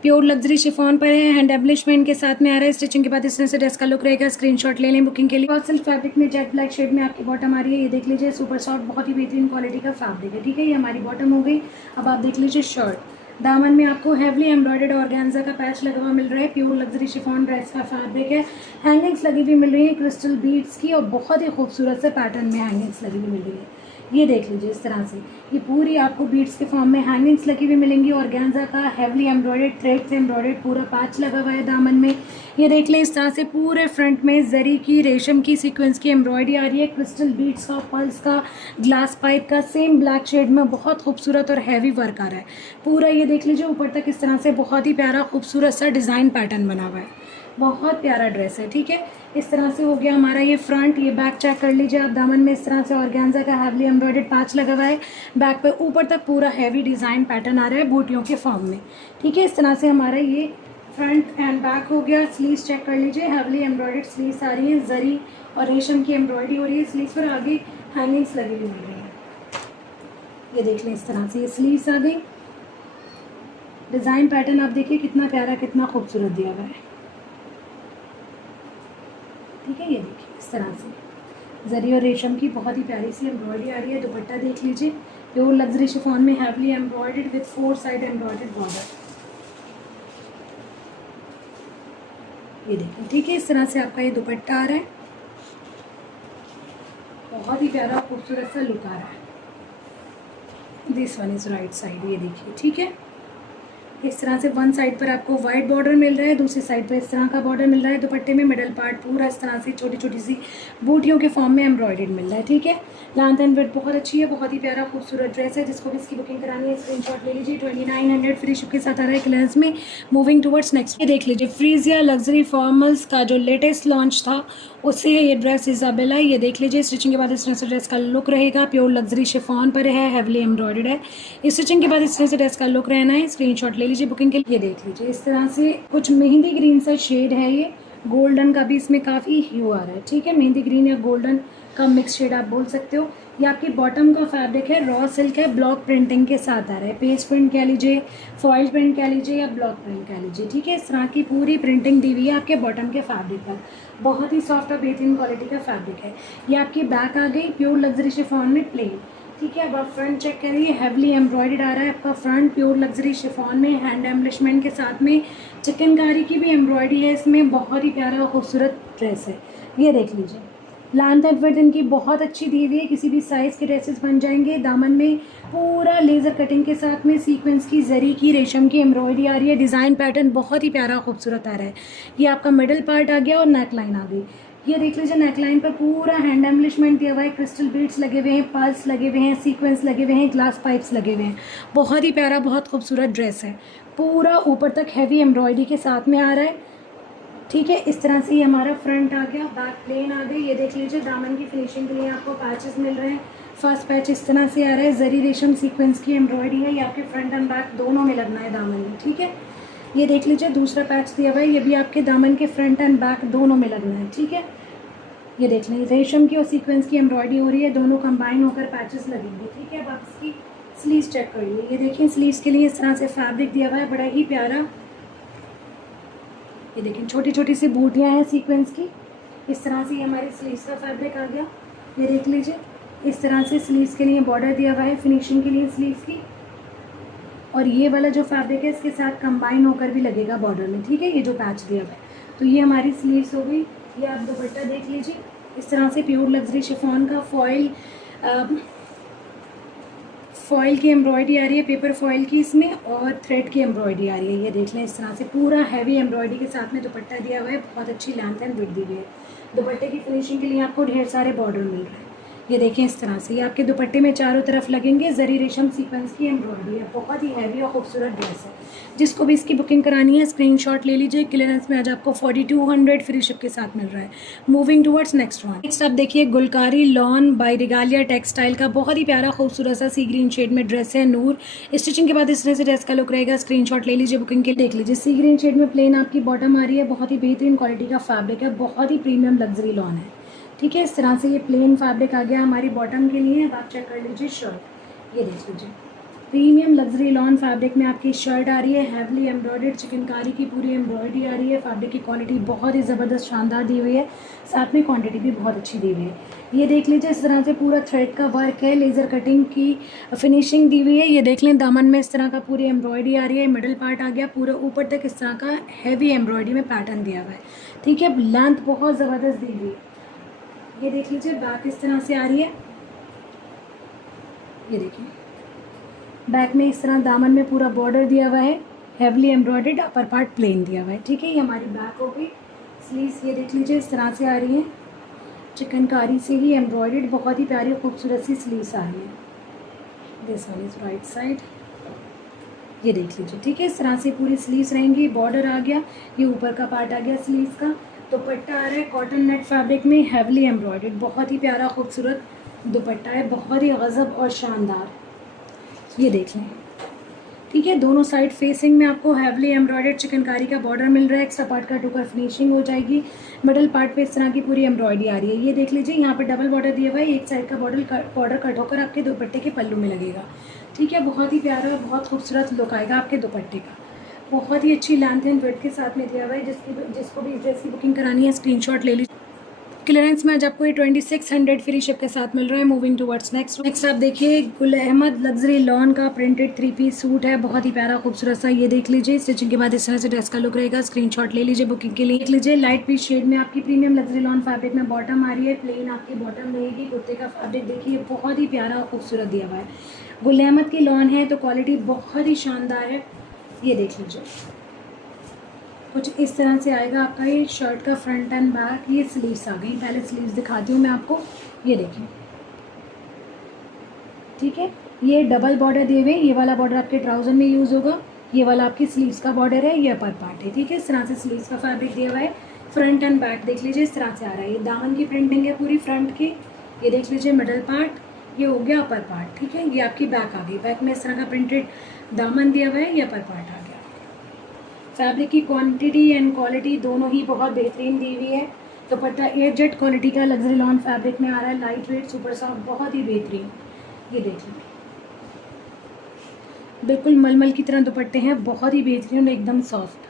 pure luxury chiffon पर है, हैंड एम्बलिशमेंट के साथ में आ रहा है। स्टिचिंग के बाद इस तरह से ड्रेस का लुक रहेगा। स्क्रीनशॉट ले लें बुकिंग के लिए। और सिल्क फैब्रिक में जेट ब्लैक शेड में आपकी बॉटम आ रही है। ये देख लीजिए सुपर सॉफ्ट बहुत ही बेहतरीन क्वालिटी का फैब्रिक है। ठीक है, ये हमारी बॉटम हो गई। अब आप देख लीजिए शर्ट। दामन में आपको हैवली एम्ब्रॉयडर्ड ऑर्गेन्जा का पैच लगा हुआ मिल रहा है। प्योर लग्जरी शिफॉन ड्रेस का फैब्रिक है। हैंगिंग्स लगी हुई मिल रही है क्रिस्टल बीड्स की और बहुत ही खूबसूरत से पैटर्न में हैंगिंग्स लगी हुई मिल रही है। ये देख लीजिए इस तरह से ये पूरी आपको बीड्स के फॉर्म में हैंगिंग्स लगी हुई मिलेंगी। ऑर्गेन्जा का हैवली एम्ब्रॉयडर्ड थ्रेड से एम्ब्रॉयडर्ड पूरा पैच लगा हुआ है दामन में। ये देख लें इस तरह से पूरे फ्रंट में जरी की रेशम की सीक्वेंस की एम्ब्रॉयडरी आ रही है। क्रिस्टल बीड्स का, पर्ल्स का, ग्लास पाइप का सेम ब्लैक शेड में बहुत खूबसूरत और हैवी वर्क आ रहा है पूरा। ये देख लीजिए ऊपर तक इस तरह से बहुत ही प्यारा खूबसूरत सा डिज़ाइन पैटर्न बना हुआ है। बहुत प्यारा ड्रेस है। ठीक है, इस तरह से हो गया हमारा ये फ्रंट। ये बैक चेक कर लीजिए आप। दामन में इस तरह से ऑर्गेन्जा का हैवली एम्ब्रॉयडर्ड पैच लगा हुआ है। बैक पे ऊपर तक पूरा हैवी डिज़ाइन पैटर्न आ रहा है बूटियों के फॉर्म में। ठीक है, इस तरह से हमारा ये फ्रंट एंड बैक हो गया। स्लीव्स चेक कर लीजिए, हैवली एम्ब्रॉयडर्ड स्लीव्स आ रही है, जरी और रेशम की एम्ब्रॉयडरी हो रही है। स्लीव्स पर आगे हैंगिंग्स लगी हुई मिल रही है। ये देख लें इस तरह से ये स्लीव्स आ गई। डिज़ाइन पैटर्न आप देखिए कितना प्यारा कितना खूबसूरत दिया हुआ है। ठीक है, ये देखिए इस तरह से जरी और रेशम की बहुत ही प्यारी सी एम्ब्रॉयडरी आ रही है। दुपट्टा देख लीजिए प्योर लग्जरी शिफॉन में heavily embroidered with 4 side embroidered border. ये देखिए ठीक है, इस तरह से आपका ये दुपट्टा आ रहा है। बहुत ही प्यारा खूबसूरत सा लुक आ रहा है। This one is right side. ये देखिए ठीक है, इस तरह से वन साइड पर आपको वाइट बॉर्डर मिल रहा है, दूसरी साइड पर इस तरह का बॉर्डर मिल रहा है। दुपट्टे में मिडल पार्ट पूरा इस तरह से छोटी छोटी सी बूटियों के फॉर्म में एम्ब्रॉयडर्ड मिल रहा है। ठीक है, लेंथ एंड विड्थ बहुत अच्छी है। बहुत ही प्यारा खूबसूरत ड्रेस है। जिसको भी इसकी बुकिंग करानी है स्क्रीनशॉट ले लीजिए। 2900 फ्री शिप के साथ आ रहा है क्लियरेंस में। मूविंग टुवर्ड्स नेक्स्ट, ये देख लीजिए फ्रीजिया लग्जरी फॉर्मल्स का जो लेटेस्ट लॉन्च था उससे है ये ड्रेस इजाबेला। ये देख लीजिए स्टिचिंग के बाद इस तरह से ड्रेस का लुक रहेगा। प्योर लग्जरी शिफॉन पर है, हैवली एम्ब्रॉयडर्ड है। इस स्टिचिंग के बाद इस तरह से ड्रेस का लुक रहना है। स्क्रीनशॉट ले लीजिए बुकिंग के लिए। ये देख लीजिए इस तरह से कुछ मेहंदी ग्रीन सा शेड है। ये गोल्डन का भी इसमें काफ़ी ह्यू आ रहा है, ठीक है, मेहंदी ग्रीन या गोल्डन का मिक्स शेड आप बोल सकते हो। ये आपकी बॉटम का फैब्रिक है, रॉ सिल्क है, ब्लॉक प्रिंटिंग के साथ आ रहा है, पेज प्रिंट कह लीजिए, फॉइल प्रिंट कह लीजिए या ब्लॉक प्रिंट कह लीजिए, ठीक है। इस तरह की पूरी प्रिंटिंग दी हुई है आपके बॉटम के फैब्रिक पर, बहुत ही सॉफ्ट और बेहतरीन क्वालिटी का फैब्रिक है। ये आपकी बैक आ गई प्योर लग्जरी शिफॉन में प्लेन, ठीक है। अब आप फ्रंट चेक करिए, हैवली एम्ब्रॉयडर्ड आ रहा है आपका फ्रंट प्योर लग्जरी शिफॉन में, हैंड एम्बलिशमेंट के साथ में चिकनकारी की भी एम्ब्रॉयडरी है इसमें, बहुत ही प्यारा खूबसूरत ड्रेस है। ये देख लीजिए, लेंथ एंड विड्थ इनकी बहुत अच्छी दी हुई है, किसी भी साइज़ के ड्रेसेस बन जाएंगे। दामन में पूरा लेज़र कटिंग के साथ में सीक्वेंस की जरी की रेशम की एम्ब्रॉयडरी आ रही है, डिज़ाइन पैटर्न बहुत ही प्यारा खूबसूरत आ रहा है। ये आपका मिडल पार्ट आ गया और नेक लाइन आ गई। ये देख लीजिए, नेकलाइन पर पूरा हैंड एम्बलिशमेंट दिया हुआ है, क्रिस्टल बीड्स लगे हुए हैं, पर्ल्स लगे हुए हैं, सीक्वेंस लगे हुए हैं, ग्लास पाइप्स लगे हुए हैं, बहुत ही प्यारा बहुत खूबसूरत ड्रेस है। पूरा ऊपर तक हैवी एम्ब्रॉयडरी के साथ में आ रहा है, ठीक है। इस तरह से ये हमारा फ्रंट आ गया, बैक प्लेन आ गई। ये देख लीजिए, दामन की फिनिशिंग के लिए आपको पैचेस मिल रहे हैं। फर्स्ट पैच इस तरह से आ रहा है, जरी रेशम सीक्वेंस की एम्ब्रॉयडरी है, ये आपके फ्रंट एंड बैक दोनों में लगना है दामन में, ठीक है। ये देख लीजिए, दूसरा पैच दिया हुआ है, ये भी आपके दामन के फ्रंट एंड बैक दोनों में लगना है, ठीक है। ये देख लें, रेशम की और सीक्वेंस की एम्ब्रॉयडरी हो रही है, दोनों कंबाइन होकर पैचेस लगेंगे, ठीक है। अब आप इसकी स्लीव्स चेक करिए। ये देखिए, स्लीव्स के लिए इस तरह से फैब्रिक दिया हुआ है, बड़ा ही प्यारा। ये देखिए, छोटी छोटी सी बूटियाँ हैं सीक्वेंस की, इस तरह से हमारे स्लीव्स का फैब्रिक आ गया। ये देख लीजिए, इस तरह से स्लीव्स के लिए बॉर्डर दिया हुआ है फिनिशिंग के लिए स्लीव्स की, और ये वाला जो फैब्रिक है इसके साथ कंबाइन होकर भी लगेगा बॉर्डर में, ठीक है। ये जो पैच दिया हुआ है, तो ये हमारी स्लीव्स हो गई। ये आप दुपट्टा देख लीजिए, इस तरह से प्योर लग्जरी शिफॉन का फॉइल की एम्ब्रॉयडरी आ रही है, पेपर फॉइल की इसमें, और थ्रेड की एम्ब्रॉयडरी आ रही है। ये देख लें, इस तरह से पूरा हैवी एम्ब्रॉयडरी के साथ में दुपट्टा दिया हुआ है, बहुत अच्छी लेंथ एंड विड्थ दी हुई है। दुपट्टे की फिनिशिंग के लिए आपको ढेर सारे बॉर्डर मिल रहे हैं। ये देखें, इस तरह से ये आपके दुपट्टे में चारों तरफ लगेंगे, जरी रेशम सीक्वेंस की एम्ब्रॉयडरी है, बहुत ही हैवी और खूबसूरत ड्रेस है। जिसको भी इसकी बुकिंग करानी है स्क्रीनशॉट ले लीजिए। क्लियरेंस में आज आपको 4200 फ्री शिप के साथ मिल रहा है। Moving towards next one. Next आप देखिए, गुलकारी लॉन बाय रिगालिया टेक्सटाइल का बहुत ही प्यारा खूबसूरत सा सी ग्रीन शेड में ड्रेस है, नूर। स्टिचिंग के बाद इस तरह से ड्रेस का लुक रहेगा, स्क्रीनशॉट ले लीजिए बुकिंग के लिए। देख लीजिए, सी ग्रीन शेड में प्लेन आपकी बॉटम आ रही है, बहुत ही बेहतरीन क्वालिटी का फैब्रिक है, बहुत ही प्रीमियम लग्जरी लॉन है, ठीक है। इस तरह से ये प्लेन फैब्रिक आ गया हमारी बॉटम के लिए। अब आप चेक कर लीजिए शर्ट, ये देख लीजिए, प्रीमियम लग्जरी लॉन फैब्रिक में आपकी शर्ट आ रही है, हैवली एम्ब्रॉयडर्ड चिकनकारी की पूरी एम्ब्रॉयडरी आ रही है, फैब्रिक की क्वालिटी बहुत ही ज़बरदस्त शानदार दी हुई है, साथ में क्वांटिटी भी बहुत अच्छी दी हुई है। ये देख लीजिए, इस तरह से पूरा थ्रेड का वर्क है, लेज़र कटिंग की फिनिशिंग दी हुई है। ये देख लें, दामन में इस तरह का पूरी एम्ब्रॉयडरी आ रही है, मिडल पार्ट आ गया, पूरा ऊपर तक इस तरह का हैवी एम्ब्रॉयडरी में पैटर्न दिया हुआ है, ठीक है। लेंथ बहुत ज़बरदस्त दी हुई है। ये देख लीजिए, बैक इस तरह से आ रही है, ये देखिए, बैक में इस तरह दामन में पूरा बॉर्डर दिया हुआ है, heavily embroidered, upper part plain दिया हुआ है, ठीक है। ये हमारी बैक हो गई। स्लीव्स ये देख लीजिए, इस तरह से आ रही है, चिकनकारी से ही एम्ब्रॉयडर्ड, बहुत ही प्यारी खूबसूरत सी स्लीव्स आ रही है। This one is right side, ये देख लीजिए, ठीक है। इस तरह से पूरी स्लीव्स रहेंगी, बॉर्डर आ गया, ये ऊपर का पार्ट आ गया स्लीव्स का। दुपट्टा आ रहा है कॉटन नेट फैब्रिक में, हैवली एम्ब्रॉयडर्ड, बहुत ही प्यारा खूबसूरत दुपट्टा है, बहुत ही गज़ब और शानदार। ये देख लें, ठीक है। दोनों साइड फेसिंग में आपको हैवली एम्ब्रॉयडर्ड चिकनकारी का बॉर्डर मिल रहा है, एक्स्ट्रा पार्ट का टूकर फिनिशिंग हो जाएगी। मिडल पार्ट पे इस तरह की पूरी एम्ब्रॉयडरी आ रही है। ये देख लीजिए, यहाँ पर डबल बॉर्डर दिया हुआ है, एक साइड का बॉर्डर कट होकर आपके दुपट्टे के पल्लू में लगेगा, ठीक है। बहुत ही प्यारा और बहुत खूबसूरत लुक आएगा आपके दुपट्टे का, बहुत ही अच्छी लेंथ एंड विड्थ के साथ में दिया हुआ है। जिसको भी ड्रेस की बुकिंग करानी है स्क्रीनशॉट ले लीजिए। क्लियरेंस में आज आपको ये 2600 फ्री शिप के साथ मिल रहा है। मूविंग टुवर्ड्स नेक्स्ट आप देखिए, गुल अहमद लग्जरी लॉन का प्रिंटेड 3-पीस सूट है, बहुत ही प्यारा खूबसूरत सा। ये देख लीजिए, स्टिचिंग के बाद इस तरह से ड्रेस का लुक रहेगा, स्क्रीनशॉट ले लीजिए बुकिंग के लिए। देख लीजिए, लाइट पीच शेड में आपकी प्रीमियम लग्जरी लॉन फैब्रिक में बॉटम आ रही है, प्लेन आपकी बॉटम रहेगी। कुर्ते का फैब्रिक देखिए, बहुत ही प्यारा खूबसूरत दिया हुआ है। गुल अहमद की लॉन है तो क्वालिटी बहुत ही शानदार है। ये देख लीजिए, कुछ इस तरह से आएगा आपका ये शर्ट का फ्रंट एंड बैक। ये स्लीव्स आ गई, पहले स्लीव्स दिखाती हूँ मैं आपको, ये देखें, ठीक है। ये डबल बॉर्डर दिए हुए, ये वाला बॉर्डर आपके ट्राउज़र में यूज़ होगा, ये वाला आपकी स्लीव्स का बॉर्डर है, ये अपर पार्ट है, ठीक है। इस तरह से स्लीव्स का फैब्रिक दिया हुआ है, फ्रंट एंड बैक देख लीजिए, इस तरह से आ रहा है। ये दामन की प्रिंटिंग है पूरी फ्रंट की, ये देख लीजिए, मिडल पार्ट, ये हो गया अपर पार्ट, ठीक है। ये आपकी बैक आ गई, बैक में इस तरह का प्रिंटेड दामन दिया हुआ है, ये अपर पार्ट आ गया। फैब्रिक की क्वांटिटी एंड क्वालिटी दोनों ही बहुत बेहतरीन दी हुई है। दुपट्टा एयरजेट क्वालिटी का लग्जरी लॉन फैब्रिक में आ रहा है, लाइट वेट सुपर सॉफ्ट, बहुत ही बेहतरीन। ये देखिए बिल्कुल मलमल की तरह दुपट्टे हैं, बहुत ही बेहतरीन और एकदम सॉफ्ट।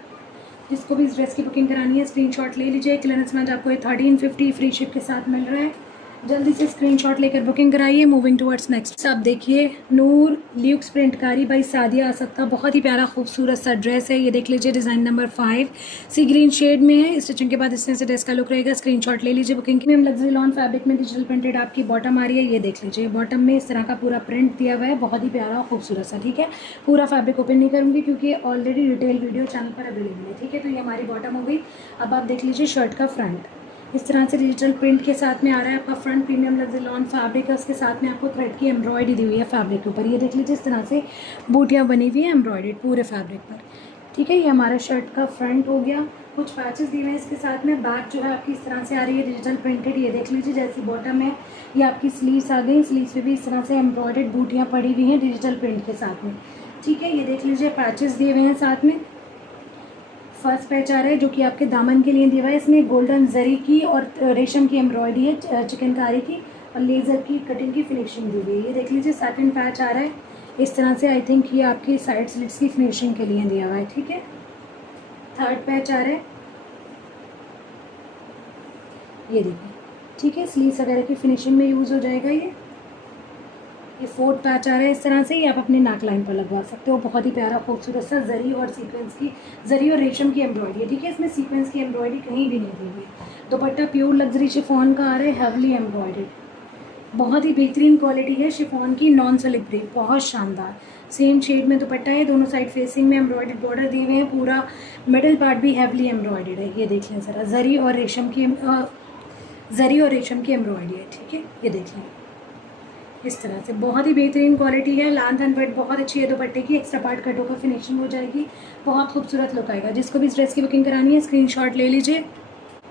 जिसको भी इस ड्रेस की बुकिंग करानी है स्क्रीनशॉट ले लीजिए। क्लियरेंस में आपको 1350 फ्री शिप के साथ मिल रहा है। जल्दी से स्क्रीनशॉट लेकर बुकिंग कराइए। Moving towards next. आप देखिए नूर ल्यूक्स प्रिंटकारी बाई सादिया असद का बहुत ही प्यारा खूबसूरत सा ड्रेस है। ये देख लीजिए डिज़ाइन नंबर 5 सी ग्रीन शेड में है। स्टिचिंग के बाद इस तरह से ड्रेस का लुक रहेगा। स्क्रीनशॉट ले लीजिए बुकिंग में। लग्जरी लॉन फैब्रिक में डिजिटल प्रिंटेड आपकी बॉटम आ रही है। ये देख लीजिए बॉटम में इस तरह का पूरा प्रिंट दिया हुआ है, बहुत ही प्यारा खूबसूरत सा। ठीक है, पूरा फैब्रिक ओपन नहीं करूँगी क्योंकि ऑलरेडी डिटेल वीडियो चैनल पर अवेलेबल है। ठीक है, तो ये हमारी बॉटम हो गई। अब आप देख लीजिए शर्ट का फ्रंट इस तरह से डिजिटल प्रिंट के साथ में आ रहा है आपका front. Premium luxury lawn fabric है, उसके साथ में आपको थ्रेड की एम्ब्रॉयडरी दी हुई है फैब्रिक के ऊपर। ये देख लीजिए इस तरह से बूटियाँ बनी हुई है एम्ब्रॉयडर्ड पूरे फैब्रिक पर। ठीक है, ये हमारा शर्ट का फ्रंट हो गया। कुछ पैचेस दिए हुए हैं इसके साथ में। बैक जो है आपकी इस तरह से आ रही है डिजिटल प्रिंटेड। ये देख लीजिए जैसी बॉटम है ये आपकी स्लीव्स आ गई। स्लीव्स पे भी इस तरह से एम्ब्रॉयडर्ड बूटियाँ पड़ी हुई हैं डिजिटल प्रिंट के साथ में। ठीक है, ये देख लीजिए पैचेस दिए हुए हैं साथ में। फर्स्ट पैच आ रहा है जो कि आपके दामन के लिए दिया हुआ है। इसमें गोल्डन जरी की और रेशम की एम्ब्रॉयडरी है, चिकनकारी की और लेज़र की कटिंग की फिनिशिंग दी हुई है। ये देख लीजिए सेकंड पैच आ रहा है इस तरह से। आई थिंक ये आपकी साइड स्लिट्स की फिनिशिंग के लिए दिया हुआ है। ठीक है, थर्ड पैच आ रहा है, ये देखिए। ठीक है, स्लीव्स वगैरह की फिनिशिंग में यूज़ हो जाएगा ये फोर्थ पैच आ रहा है इस तरह से। ये आप अपने नेक लाइन पर लगवा सकते हो। बहुत ही प्यारा खूबसूरत सा जरी और सीक्वेंस की, जरी और रेशम की एम्ब्रॉयडरी है। ठीक है, इसमें सीक्वेंस की एम्ब्रॉयडरी कहीं भी नहीं दी हुई है। दुपट्टा प्योर लग्जरी शिफॉन का आ रहा है, हेवली एम्ब्रॉयडर्ड, बहुत ही बेहतरीन क्वालिटी है शिफॉन की, नॉन सिल्क, बहुत शानदार। सेम शेड में दुपट्टा है, दोनों साइड फेसिंग में एम्ब्रॉयडर्ड बॉर्डर दिए हुए हैं। पूरा मिडिल पार्ट भी हैवली एम्ब्रॉयडर्ड है। ये देख लें ज़रा, जरी और रेशम की एम्ब्रॉयडरी है। ठीक है, ये देख लें इस तरह से, बहुत ही बेहतरीन क्वालिटी है। लेंथ एंड वेट बहुत अच्छी है दुपट्टे की। एक्स्ट्रा पार्ट कट होकर फिनिशिंग हो जाएगी, बहुत खूबसूरत लुक आएगा। जिसको भी इस ड्रेस की बुकिंग करानी है स्क्रीनशॉट ले लीजिए।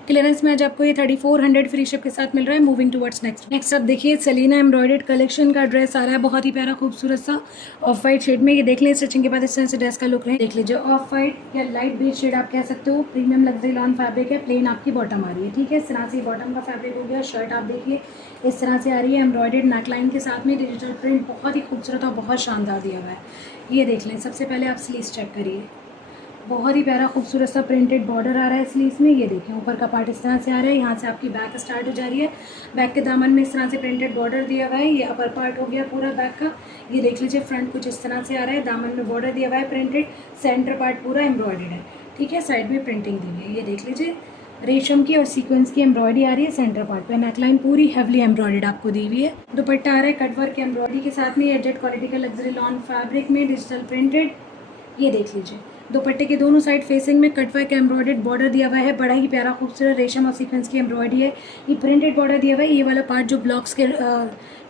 क्लियरेंस में आज आपको ये 3400 फ्री शिप के साथ मिल रहा है। मूविंग टुवर्ड्स नेक्स्ट अब देखिए सलीना एम्ब्रॉयडर्ड कलेक्शन का ड्रेस आ रहा है, बहुत ही प्यारा खूबसूरत सा ऑफ वाइट शेड में। ये देख लें स्टिचिंग के बाद इस तरह से ड्रेस का लुक है। देख लीजिए ऑफ वाइट या लाइट बेज शेड आप कह सकते हो। प्रीमियम लग्जरी लॉन फैब्रिक है, प्लेन आपकी बॉटम आ रही है। ठीक है, इस तरह से बॉटम का फैब्रिक हो गया। शर्ट आप देखिए इस तरह से आ रही है एम्ब्रॉयडर्ड नेकलाइन के साथ में। डिजिटल प्रिंट बहुत ही खूबसूरत और बहुत शानदार दिया हुआ है। ये देख लें, सबसे पहले आप स्लीव्स चेक करिए, बहुत ही प्यारा खूबसूरत सा प्रिंटेड बॉर्डर आ रहा है स्लीव्स में। ये देखें ऊपर का पार्ट इस तरह से आ रहा है, यहाँ से आपकी बैक स्टार्ट हो जा रही है। बैक के दामन में इस तरह से प्रिंटेड बॉर्डर दिया हुआ है। ये अपर पार्ट हो गया पूरा बैक का। ये देख लीजिए फ्रंट कुछ इस तरह से आ रहा है, दामन में बॉर्डर दिया हुआ है प्रिंटेड। सेंटर पार्ट पूरा एम्ब्रॉयडर्ड है। ठीक है, साइड में प्रिंटिंग दी हुई है। ये देख लीजिए रेशम की और सीक्वेंस की एम्ब्रॉयडरी आ रही है सेंटर पार्ट पे। नेकलाइन पूरी हेवली एम्ब्रॉयडर्ड आपको दी हुई है। दुपट्टा आ रहा है कटवर्क की एम्ब्रॉयडरी के साथ में। एजेड क्वालिटी का लग्जरी लॉन फैब्रिक में डिजिटल प्रिंटेड। ये देख लीजिए दुपट्टे के दोनों साइड फेसिंग में कटवर्क एम्ब्रॉयडर्ड बॉर्डर दिया हुआ है। बड़ा ही प्यारा खूबसूरत रेशम और सीक्वेंस की एम्ब्रॉयडरी है। ये प्रिंटेड बॉर्डर दिया हुआ है। ये वाला पार्ट जो ब्लॉक्स के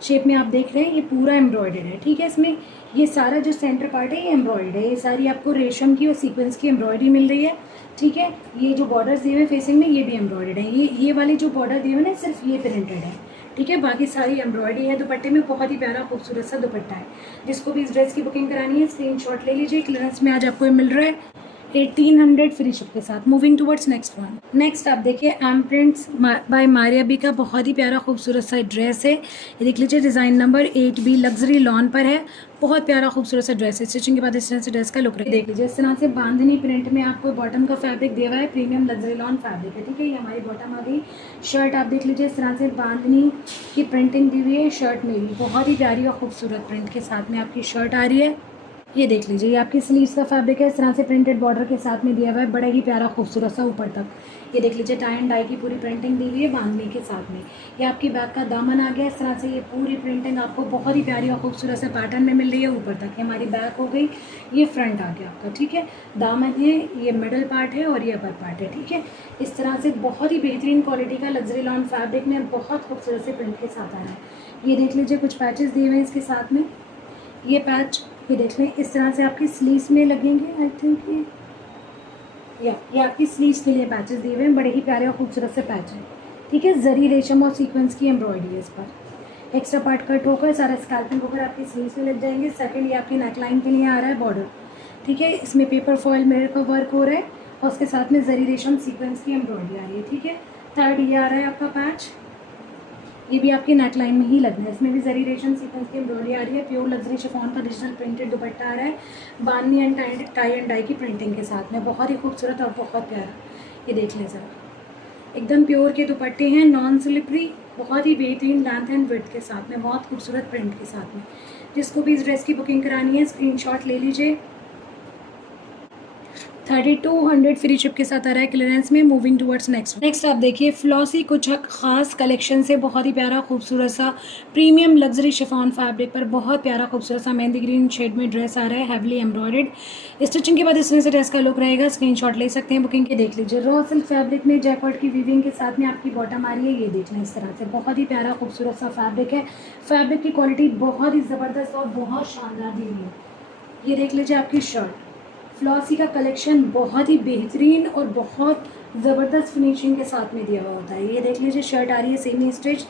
शेप में आप देख रहे हैं ये पूरा एम्ब्रॉयडर्ड है। ठीक है, इसमें ये सारा जो सेंटर पार्ट है ये एम्ब्रॉयडर्ड है। ये सारी आपको रेशम की और सीक्वेंस की एम्ब्रॉयडरी मिल रही है। ठीक है, ये जो बॉर्डर्स दिए हुए फेसिंग में ये भी एम्ब्रॉयडर्ड है। ये वाले जो बॉर्डर दिए हुए ना सिर्फ ये प्रिंटेड है। ठीक है, बाकी सारी एम्ब्रॉयडरी है दुपट्टे में। बहुत ही प्यारा खूबसूरत सा दुपट्टा है। जिसको भी इस ड्रेस की बुकिंग करानी है स्क्रीनशॉट ले लीजिए। क्लियरेंस में आज आपको ये मिल रहा है 1800 फ्री शिप के साथ। मूविंग टुवर्ड्स नेक्स्ट आप देखिए M prints by Maria B का बहुत ही प्यारा खूबसूरत सा ड्रेस है। ये देख लीजिए design number 8B luxury lawn पर है। बहुत प्यारा खूबसूरत सा ड्रेस है। स्टिचिंग के बाद इस तरह से ड्रेस का लुक है। देख लीजिए इस तरह से बांधनी प्रिंट में आपको बॉटम का फैब्रिक दिया हुआ है। प्रीमियम लग्जरी लॉन फैब्रिक है। ठीक है, ये हमारी बॉटम आ गई। शर्ट आप देख लीजिए इस तरह से बांधनी की प्रिंटिंग दी हुई है। शर्ट में भी बहुत ही प्यारी और खूबसूरत प्रिंट के साथ में आपकी शर्ट आ रही है। ये देख लीजिए ये आपकी स्लीव्स का फैब्रिक है। इस तरह से प्रिंटेड बॉर्डर के साथ में दिया हुआ है, बड़ा ही प्यारा खूबसूरत सा ऊपर तक। ये देख लीजिए टाई एंड डाई की पूरी प्रिंटिंग दी हुई है बांधनी के साथ में। ये आपकी बैक का दामन आ गया। इस तरह से ये पूरी प्रिंटिंग आपको बहुत ही प्यारी और खूबसूरत से पैटर्न में मिल रही है ऊपर तक। ये हमारी बैक हो गई, ये फ्रंट आ गया आपका। ठीक है, दामन है, ये मिडल पार्ट है और ये अपर पार्ट है। ठीक है, इस तरह से बहुत ही बेहतरीन क्वालिटी का लग्जरी लॉन फैब्रिक में बहुत खूबसूरत से प्रिंट के साथ आ रहा है। ये देख लीजिए कुछ पैचेस दिए हुए हैं इसके साथ में। ये पैच ये देख लें इस तरह से आपकी स्लीव्स में लगेंगे। आई थिंक ये आपकी स्लीव्स के लिए पैचेस दिए हुए हैं, बड़े ही प्यारे और खूबसूरत से पैच हैं। ठीक है, जरी रेशम और सीक्वेंस की एम्ब्रॉयडरी है इस पर। एक्स्ट्रा पार्ट कट होकर सारा स्कैल्पिंग होकर आपकी स्लीव्स में लग जाएंगे। सेकंड ये आपकी नेकलाइन के लिए आ रहा है बॉर्डर। ठीक है। इसमें पेपर फॉइल मिरर का वर्क हो रहा है और उसके साथ में जरी रेशम सीक्वेंस की एम्ब्रॉयडरी आ रही है। ठीक है। थर्ड ये आ रहा है आपका पैच, ये भी आपके नेक लाइन में ही लगना है। इसमें भी जरी रेशम सीक्वेंस की एम्ब्रॉयडरी आ रही है। प्योर लग्जरी शिफॉन का डिजिटल प्रिंटेड दुपट्टा आ रहा है, बांधनी एंड टाई एंड डाई की प्रिंटिंग के साथ में। बहुत ही खूबसूरत और बहुत प्यारा, ये देख लें ज़रा, एकदम प्योर के दुपट्टे हैं, नॉन स्लिपरी, बहुत ही बेहतरीन लेंथ एंड विड्थ के साथ में, बहुत खूबसूरत प्रिंट के साथ में। जिसको भी इस ड्रेस की बुकिंग करानी है स्क्रीनशॉट ले लीजिए। 3200 फ्री शिप के साथ आ रहा है क्लियरेंस में। मूविंग टुवर्ड्स नेक्स्ट आप देखिए फ्लॉसी कुछ खास कलेक्शन से बहुत ही प्यारा खूबसूरत सा प्रीमियम लग्जरी शिफॉन फैब्रिक पर बहुत प्यारा खूबसूरत सा मेहंदी ग्रीन शेड में ड्रेस आ रहा है, हैवली एम्ब्रॉयडर्ड। स्टिचिंग के बाद इस तरह से ड्रेस का लुक रहेगा। स्क्रीनशॉट ले सकते हैं बुकिंग के। देख लीजिए रॉ सिल्क फैब्रिक में जैकॉर्ड की वीविंग के साथ में आपकी बॉटम आ रही है, ये देख लें इस तरह से, बहुत ही प्यारा खूबसूरत सा फैब्रिक है। फैब्रिक की क्वालिटी बहुत ही ज़बरदस्त और बहुत शानदार दी हुई है। ये देख लीजिए आपकी शर्ट, फ्लॉसी का कलेक्शन बहुत ही बेहतरीन और बहुत ज़बरदस्त फिनिशिंग के साथ में दिया हुआ होता है। ये देख लीजिए शर्ट आ रही है सेमी स्टिच,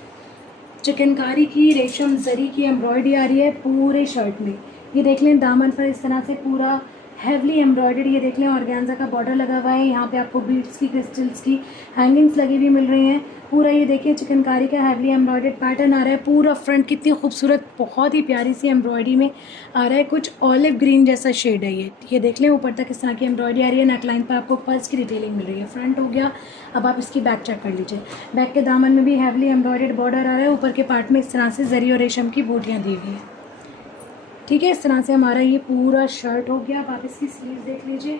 चिकनकारी की रेशम जरी की एम्ब्रॉयडरी आ रही है पूरे शर्ट में। ये देख लें दामन पर इस तरह से पूरा हैवली एम्ब्रॉयडर्ड, ये देख लें ऑर्गेन्जा का बॉर्डर लगा हुआ है। यहाँ पे आपको बीड्स की क्रिस्टल्स की हैंगिंग्स लगी हुई मिल रही हैं। पूरा ये देखिए चिकनकारी का हैवली एम्ब्रॉयडर्ड पैटर्न आ रहा है। पूरा फ्रंट कितनी खूबसूरत बहुत ही प्यारी सी एम्ब्रॉयडरी में आ रहा है। कुछ ऑलिव ग्रीन जैसा शेड है ये देख लें ऊपर तक इस तरह की एम्ब्रॉयडरी आ रही है। नेकलाइन पर आपको पर्ल्स की डिटेलिंग मिल रही है। फ्रंट हो गया, अब आप इसकी बैक चेक कर लीजिए। बैक के दामन में भी हैवली एम्ब्रॉयडर्ड बॉर्डर आ रहा है। ऊपर के पार्ट में इस तरह से जरी और रेशम की बूटियाँ दी हुई हैं। ठीक है, इस तरह से हमारा ये पूरा शर्ट हो गया। अब आप इसकी स्लीव्स देख लीजिए,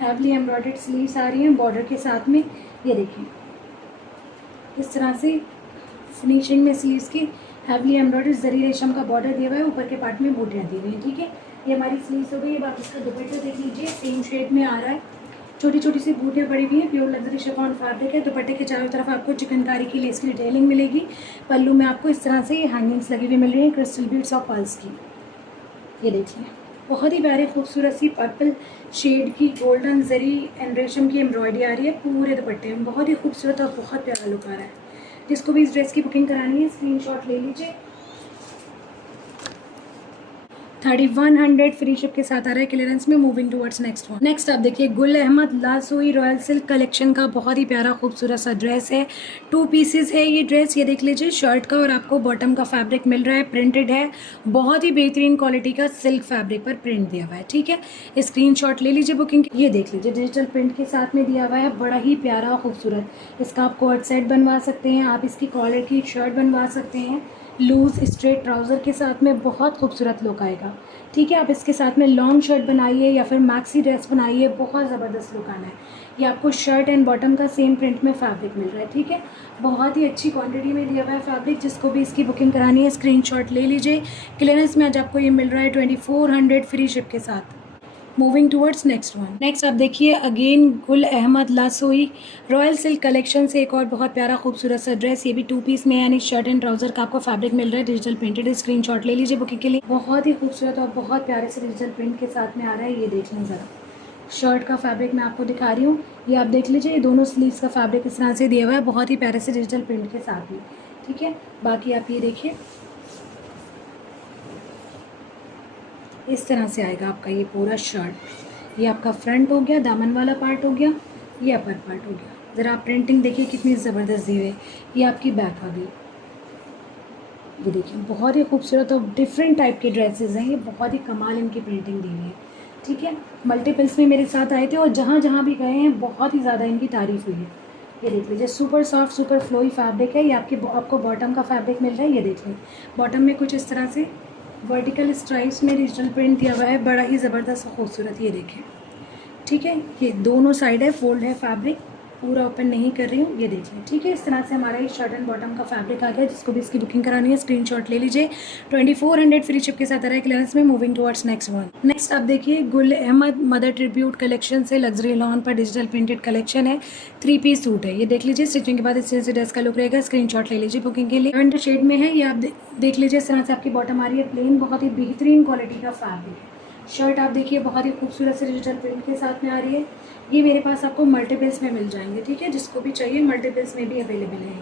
हैवली एम्ब्रॉयडर्ड स्लीव्स आ रही हैं बॉर्डर के साथ में। ये देखिए इस तरह से फिनिशिंग में स्लीव्स की हैवली एम्ब्रॉयडर्ड जरी रेशम का बॉर्डर दिया हुआ है, ऊपर के पार्ट में बूटियाँ दी हुई हैं। ठीक है, ये हमारी स्लीव्स हो गई। अब आप इसका दुपट्टा देख लीजिए, सेम शेड में आ रहा है, छोटी छोटी सी बूटियाँ पड़ी हुई हैं। प्योर लग्जरी शिफॉन फैब्रिक है। दुपट्टे के चारों तरफ आपको चिकनकारी की लेस की डिटेलिंग मिलेगी। पल्लू में आपको इस तरह से हैंगिंग्स लगी हुई मिल रही हैं क्रिस्टल बीड्स और पर्ल्स की। ये देखिए बहुत ही प्यारे खूबसूरत सी पर्पल शेड की गोल्डन जरी एंड रेशम की एम्ब्रॉयडरी आ रही है पूरे दुपट्टे में। बहुत ही खूबसूरत और बहुत प्यारा लुक आ रहा है। जिसको भी इस ड्रेस की बुकिंग करानी है स्क्रीनशॉट ले लीजिए। 3100 फ्री शिप के साथ आ रहा है क्लियरेंस में। मूविंग टुवर्ड्स नेक्स्ट आप देखिए Gul Ahmed लासोई royal silk collection का बहुत ही प्यारा खूबसूरत सा ड्रेस है। 2 पीसेस है ये ड्रेस। ये देख लीजिए शर्ट का और आपको बॉटम का फैब्रिक मिल रहा है, प्रिंटेड है, बहुत ही बेहतरीन क्वालिटी का सिल्क फैब्रिक पर प्रिंट दिया हुआ है। ठीक है, स्क्रीनशॉट ले लीजिए बुकिंग। ये देख लीजिए डिजिटल प्रिंट के साथ में दिया हुआ है, बड़ा ही प्यारा खूबसूरत। इसका आप कोट सेट बनवा सकते हैं, आप इसकी कॉलर की शर्ट बनवा सकते हैं लूज़ स्ट्रेट ट्राउज़र के साथ में, बहुत खूबसूरत लुक आएगा। ठीक है, आप इसके साथ में लॉन्ग शर्ट बनाइए या फिर मैक्सी ड्रेस बनाइए, बहुत ज़बरदस्त लुक आना है। ये आपको शर्ट एंड बॉटम का सेम प्रिंट में फैब्रिक मिल रहा है। ठीक है, बहुत ही अच्छी क्वांटिटी में दिया हुआ है फैब्रिक। जिसको भी इसकी बुकिंग करानी है स्क्रीनशॉट ले लीजिए। क्लियरेंस में आज आपको ये मिल रहा है 2400 फ्री शिप के साथ। मूविंग टुवर्ड्स नेक्स्ट आप देखिए again Gul Ahmed लासोई royal silk collection से एक और बहुत प्यारा खूबसूरत सा ड्रेस। ये भी 2 पीस में यानी शर्ट एंड ट्राउजर का आपको फैब्रिक मिल रहा है डिजिटल प्रिंटेड। स्क्रीनशॉट ले लीजिए बुकिंग के लिए। बहुत ही खूबसूरत और बहुत प्यारे से डिजिटल प्रिंट के साथ में आ रहा है। ये देख लें ज़रा, शर्ट का फैब्रिक मैं आपको दिखा रही हूँ, ये आप देख लीजिए। ये दोनों स्लीव्स का फैब्रिक इस तरह से दिया हुआ है, बहुत ही प्यारे से डिजिटल प्रिंट के साथ में। ठीक है, बाकी आप ये देखिए इस तरह से आएगा आपका ये पूरा शर्ट। ये आपका फ्रंट हो गया, दामन वाला पार्ट हो गया, ये अपर पार्ट हो गया। ज़रा आप प्रिंटिंग देखिए कितनी ज़बरदस्त दी हुई है। ये आपकी बैक आ गई। ये देखिए बहुत ही खूबसूरत और डिफरेंट टाइप के ड्रेसेस हैं ये, बहुत ही कमाल इनकी प्रिंटिंग दी हुई है। ठीक है, मल्टीपल्स में मेरे साथ आए थे और जहाँ जहाँ भी गए हैं बहुत ही ज़्यादा इनकी तारीफ़ हुई है। ये देख लीजिए super soft super flowy fabric है। ये आपको बॉटम का फैब्रिक मिल रहा है। ये देख लीजिए बॉटम में कुछ इस तरह से वर्टिकल स्ट्राइप्स में डिजिटल प्रिंट दिया हुआ है, बड़ा ही ज़बरदस्त और खूबसूरत। ये देखें, ठीक है, ये दोनों साइड है, फोल्ड है फैब्रिक, पूरा ओपन नहीं कर रही हूँ। ये देख लें। ठीक है, इस तरह से हमारा ये शर्ट एंड बॉटम का फैब्रिक आ गया। जिसको भी इसकी बुकिंग करानी है स्क्रीनशॉट ले लीजिए। 2400 फ्री शिप के साथ आ रहा है क्लियरेंस में। मूविंग टुवर्ड्स नेक्स्ट आप देखिए Gul Ahmed mother tribute collection से लग्जरी लॉन पर डिजिटल प्रिंटेड कलेक्शन है। 3 पीस सूट है। ये देख लीजिए स्टिचिंग के बाद इस तरह से ड्रेस का लुक रहेगा। स्क्रीनशॉट ले लीजिए बुकिंग के लिए। लैवेंडर शेड में है ये, आप देख लीजिए। इस तरह से आपकी बॉटम आ रही है प्लेन, बहुत ही बेहतरीन क्वालिटी का फैब्रिक है। शर्ट आप देखिए बहुत ही खूबसूरत से डिजिटल प्रिंट के साथ में आ रही है। ये मेरे पास आपको मल्टीपल्स में मिल जाएंगे। ठीक है, जिसको भी चाहिए मल्टीपल्स में भी अवेलेबल है।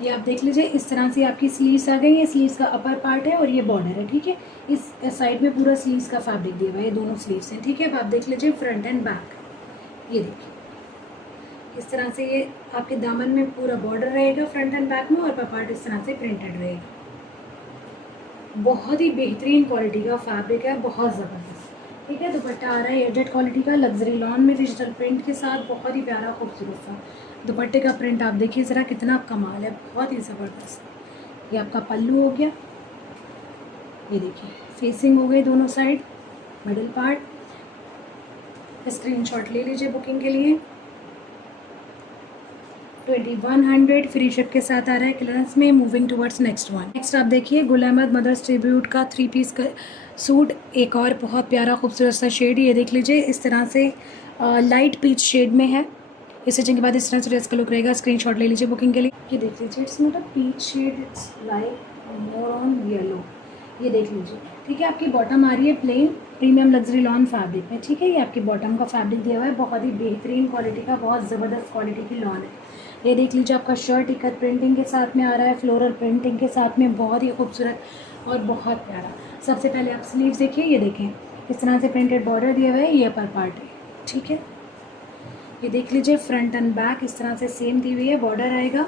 ये आप देख लीजिए, इस तरह से आपकी स्लीव्स आ गई। ये स्लीव्स का अपर पार्ट है और ये बॉर्डर है, ठीक है। इस साइड में पूरा स्लीव्स का फैब्रिक दिया हुआ है, ये दोनों स्लीव्स हैं, ठीक है। अब आप देख लीजिए फ्रंट एंड बैक, ये देखिए इस तरह से ये आपके दामन में पूरा बॉर्डर रहेगा फ्रंट एंड बैक में, और अपर पार्ट इस तरह से प्रिंटेड रहेगा। बहुत ही बेहतरीन क्वालिटी का फैब्रिक है, बहुत ज़बरदस्त, ठीक है। दुपट्टा आ रहा है एजेड क्वालिटी का, लग्जरी लॉन में डिजिटल प्रिंट के साथ, बहुत ही प्यारा खूबसूरत सा दुपट्टे का प्रिंट आप देखिए ज़रा कितना कमाल है, बहुत ही ज़बरदस्त। ये आपका पल्लू हो गया, ये देखिए फेसिंग हो गई दोनों साइड, मिडिल पार्ट। स्क्रीनशॉट ले लीजिए बुकिंग के लिए। 2100 फ्री शिप के साथ आ रहा है क्लियरेंस में। Moving towards next one. Next आप देखिए गुल अहमद मदर्स ट्रिब्यूट का 3 पीस का सूट, एक और बहुत प्यारा खूबसूरत सा शेड, ये देख लीजिए इस तरह से लाइट पीच शेड में है। इस स्टिचिंग के बाद इस तरह से ड्रेस का लुक रहेगा। स्क्रीनशॉट ले लीजिए बुकिंग के लिए। ये देख लीजिए, it's not a peach shade, it's like more on yellow, ये देख लीजिए, ठीक है। आपकी बॉटम आ रही है plain premium luxury lawn fabric में, ठीक है। ये आपकी बॉटम का फैब्रिक दिया हुआ है, बहुत ही बेहतरीन क्वालिटी का, बहुत ज़बरदस्त क्वालिटी की लॉन है। ये देख लीजिए आपका शर्ट इकत प्रिंटिंग के साथ में आ रहा है, फ्लोरल प्रिंटिंग के साथ में, बहुत ही खूबसूरत और बहुत प्यारा। सबसे पहले आप स्लीव्स देखिए, ये देखें इस तरह से प्रिंटेड बॉर्डर दिया हुआ है, ये अपर पार्ट है, ठीक है। ये देख लीजिए फ्रंट एंड बैक इस तरह से सेम दी हुई है, बॉर्डर आएगा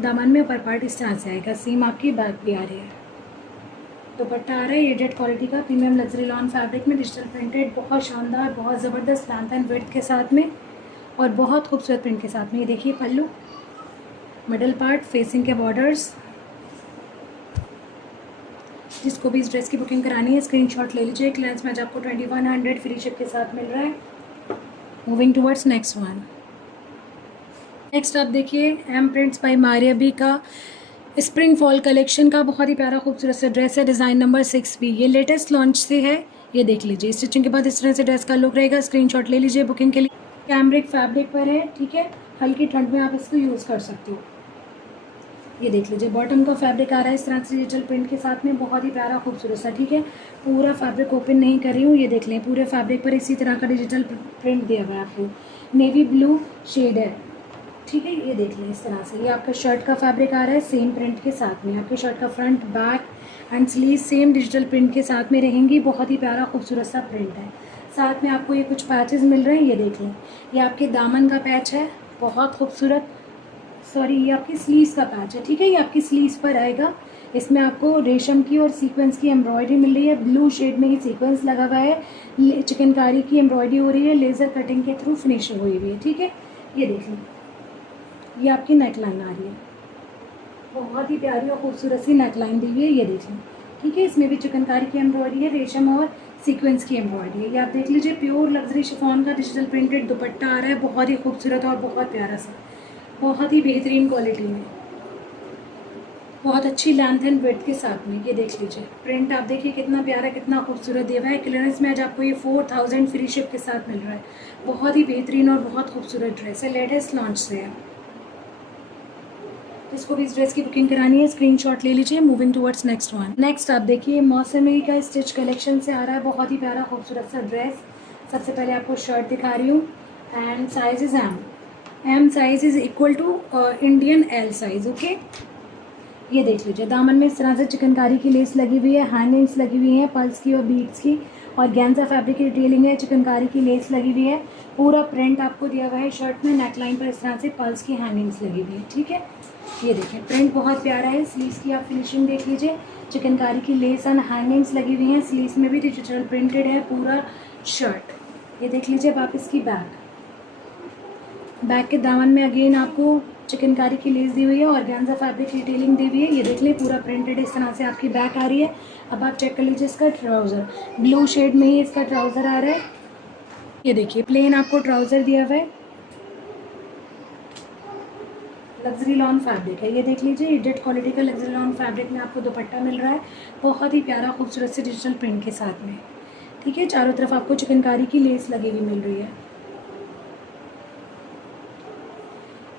दामन में, अपर पार्ट इस तरह से आएगा, सेम आपकी बैक भी आ रही है। दुपट्टा आ रहा है एजेड क्वालिटी का प्रीमियम लग्जरी लॉन फैब्रिक में, डिजिटल प्रिंटेड, बहुत शानदार, बहुत ज़बरदस्त लेंथ एंड विड्थ के साथ में, और बहुत खूबसूरत प्रिंट के साथ में। ये देखिए पल्लू, मिडल पार्ट, फेसिंग के बॉर्डर्स। जिसको भी इस ड्रेस की बुकिंग करानी है स्क्रीनशॉट ले लीजिए। क्लियरेंस में आज आपको 2100 फ्री शिप के साथ मिल रहा है। Moving towards next one. Next आप देखिए M prints by Maria B का स्प्रिंग फॉल कलेक्शन का बहुत ही प्यारा खूबसूरत सा ड्रेस है, डिज़ाइन नंबर 6B। ये लेटेस्ट लॉन्च से है, ये देख लीजिए। स्टिचिंग के बाद इस तरह से ड्रेस का लुक रहेगा। स्क्रीनशॉट ले लीजिए बुकिंग के लिए। कैमरिक फैब्रिक पर है, ठीक है, हल्की ठंड में आप इसको यूज़ कर सकते हो। ये देख लीजिए बॉटम का फैब्रिक आ रहा है इस तरह से डिजिटल प्रिंट के साथ में, बहुत ही प्यारा खूबसूरत सा, ठीक है। पूरा फैब्रिक ओपन नहीं कर रही हूँ, ये देख लें पूरे फैब्रिक पर इसी तरह का डिजिटल प्रिंट दिया हुआ है आपको, नेवी ब्लू शेड है, ठीक है। ये देख लें इस तरह से, ये आपका शर्ट का फैब्रिक आ रहा है सेम प्रिंट के साथ में। आपके शर्ट का front back and sleeve same digital print के साथ में रहेंगी, बहुत ही प्यारा खूबसूरत सा प्रिंट है। साथ में आपको ये कुछ पैचेस मिल रहे हैं, ये देख लें, ये आपके दामन का पैच है, बहुत खूबसूरत, सॉरी ये आपकी स्लीव्स का पैच है, ठीक है। ये आपकी स्लीव्स पर आएगा, इसमें आपको रेशम की और सीक्वेंस की एम्ब्रॉयडरी मिल रही है, ब्लू शेड में ही सीक्वेंस लगा हुआ है, चिकनकारी की एम्ब्रॉयडरी हो रही है, लेज़र कटिंग के थ्रू फिनिशिंग हुई हुई है, ठीक है। ये देख लें, ये आपकी नेक लाइन आ रही है, बहुत ही प्यारी और खूबसूरत सी नेक लाइन दी हुई है, ये देख लें, ठीक है। इसमें भी चिकनकारी की एम्ब्रॉयडरी है, रेशम और सीक्वेंस की एम्ब्रॉयडरी है। ये आप देख लीजिए प्योर लग्जरी शिफॉन का डिजिटल प्रिंटेड दुपट्टा आ रहा है, बहुत ही खूबसूरत और बहुत प्यारा सा, बहुत ही बेहतरीन क्वालिटी में, बहुत अच्छी लेंथ एंड विड्थ के साथ में। ये देख लीजिए प्रिंट आप देखिए कितना प्यारा, कितना खूबसूरत दिया हुआ है। क्लियरेंस में आज आपको ये 4000 फ्री शिप के साथ मिल रहा है। बहुत ही बेहतरीन और बहुत खूबसूरत ड्रेस है, लेटेस्ट लॉन्च से है। जिसको भी इस ड्रेस की बुकिंग करानी है स्क्रीनशॉट ले लीजिए। Moving towards next one. Next आप देखिए मौसमी का स्टिच कलेक्शन से आ रहा है, बहुत ही प्यारा खूबसूरत सा ड्रेस। सबसे पहले आपको शर्ट दिखा रही हूँ and size is M size is equal to Indian L size, okay. ये देख लीजिए दामन में इस तरह से चिकनकारी की लेस लगी हुई है, हैंगिंग्स लगी हुई हैं पल्स की और बीड्स की, और गेंजा फैब्रिक की डिटेलिंग है, चिकनकारी की लेस लगी हुई है, पूरा प्रिंट आपको दिया हुआ है शर्ट में, नेकलाइन पर इस तरह से पल्स की हैंगिंग्स लगी हुई है, ठीक है। ये देखिए प्रिंट बहुत प्यारा है। स्लीव्स की आप फिनिशिंग देख लीजिए, चिकनकारी की लेस एंड हैंगिंग्स लगी हुई हैं, स्लीव्स में भी डिजिटल प्रिंटेड है पूरा शर्ट। ये देख लीजिए अब आप इसकी बैक के दामन में अगेन आपको चिकनकारी की लेस दी हुई है और गेंजा फैब्रिक की डिटेलिंग दी हुई है। ये देख लें पूरा प्रिंटेड इस तरह से आपकी बैक आ रही है। अब आप चेक कर लीजिए इसका ट्राउज़र, ब्लू शेड में ही इसका ट्राउज़र आ रहा है। ये देखिए प्लेन आपको ट्राउज़र दिया हुआ है, लग्जरी लॉन फैब्रिक है। ये देख लीजिए एडिट क्वालिटी का लग्जरी लॉन फैब्रिक में आपको दुपट्टा मिल रहा है, बहुत ही प्यारा खूबसूरत से डिजिटल प्रिंट के साथ में, ठीक है। चारों तरफ आपको चिकनकारी की लेस लगी हुई मिल रही है।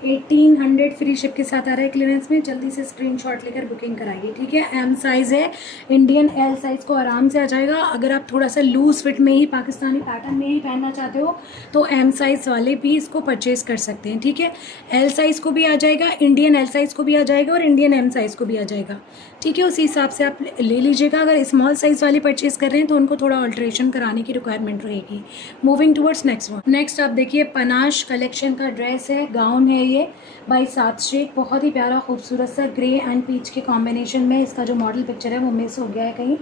1800 फ्री शिप के साथ आ रहा है क्लियरेंस में। जल्दी से स्क्रीनशॉट लेकर बुकिंग कराइए, ठीक है। एम साइज़ है, इंडियन एल साइज़ को आराम से आ जाएगा। अगर आप थोड़ा सा लूज फिट में ही पाकिस्तानी पैटर्न में ही पहनना चाहते हो तो एम साइज़ वाले भी इसको परचेज कर सकते हैं, ठीक है। एल साइज़ को भी आ जाएगा, इंडियन एल साइज़ को भी आ जाएगा और इंडियन एम साइज़ को भी आ जाएगा, ठीक है। उसी हिसाब से आप ले लीजिएगा। अगर स्मॉल साइज़ वाली परचेज़ कर रहे हैं तो उनको थोड़ा ऑल्ट्रेशन कराने की रिक्वायरमेंट रहेगी। Moving towards next one. Next आप देखिए पनाश कलेक्शन का ड्रेस है, गाउन है ये बाई सात शेख। बहुत ही प्यारा खूबसूरत सा ग्रे एंड पीच के कॉम्बिनेशन में इसका जो मॉडल पिक्चर है वो मिस हो गया है कहीं,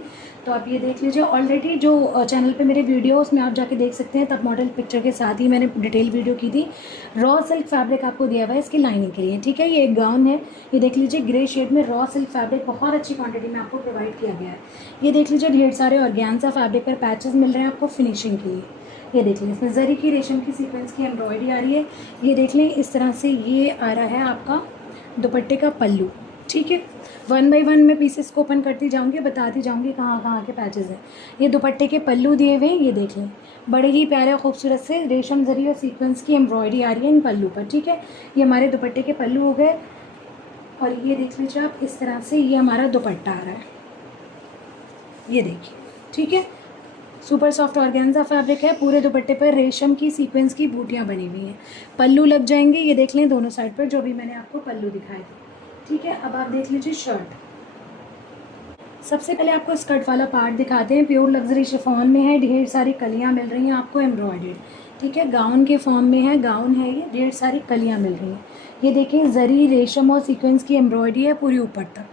तो आप ये देख लीजिए। ऑलरेडी जो चैनल पे मेरे वीडियो उसमें आप जाके देख सकते हैं, तब मॉडल पिक्चर के साथ ही मैंने डिटेल वीडियो की थी। रॉ सिल्क फैब्रिक आपको दिया हुआ है इसकी लाइनिंग के लिए, ठीक है। ये एक गाउन है, ये देख लीजिए ग्रे शेड में रॉ सिल्क फैब्रिक बहुत अच्छी क्वांटिटी में आपको प्रोवाइड किया गया है। ये देख लीजिए ढेर सारे ऑर्गेन्जा फैब्रिक पर पैचेस मिल रहे हैं आपको फिनिशिंग के लिए। ये देख लें, इसमें जरी की रेशम की सीक्वेंस की एम्ब्रॉयडरी आ रही है। ये देख लें इस तरह से ये आ रहा है आपका दुपट्टे का पल्लू, ठीक है। 1 बाय 1 मैं पीसेस को ओपन करती जाऊंगी, बताती जाऊंगी कहाँ कहाँ के पैचेस हैं। ये दुपट्टे के पल्लू दिए हुए हैं, ये देख लें बड़े ही प्यारे खूबसूरत से रेशम जरी और सीक्वेंस की एम्ब्रॉयडरी आ रही है इन पल्लू पर, ठीक है। ये हमारे दुपट्टे के पल्लू हो गए और ये देख लीजिए आप इस तरह से ये हमारा दुपट्टा आ रहा है, ये देखिए, ठीक है। सुपर सॉफ्ट ऑर्गेन्जा फैब्रिक है, पूरे दुपट्टे पर रेशम की सीक्वेंस की बूटियाँ बनी हुई हैं। पल्लू लग जाएंगे, ये देख लें दोनों साइड पर, जो भी मैंने आपको पल्लू दिखाए थे, ठीक है। अब आप देख लीजिए शर्ट। सबसे पहले आपको स्कर्ट वाला पार्ट दिखाते हैं। प्योर लग्जरी शिफॉन में है, ढेर सारी कलियाँ मिल रही हैं आपको एम्ब्रॉयडर्ड, ठीक है। गाउन के फॉर्म में है, गाउन है ये, ढेर सारी कलियाँ मिल रही हैं। ये देखें जरी रेशम और सीक्वेंस की एम्ब्रॉयडरी है पूरी ऊपर तक,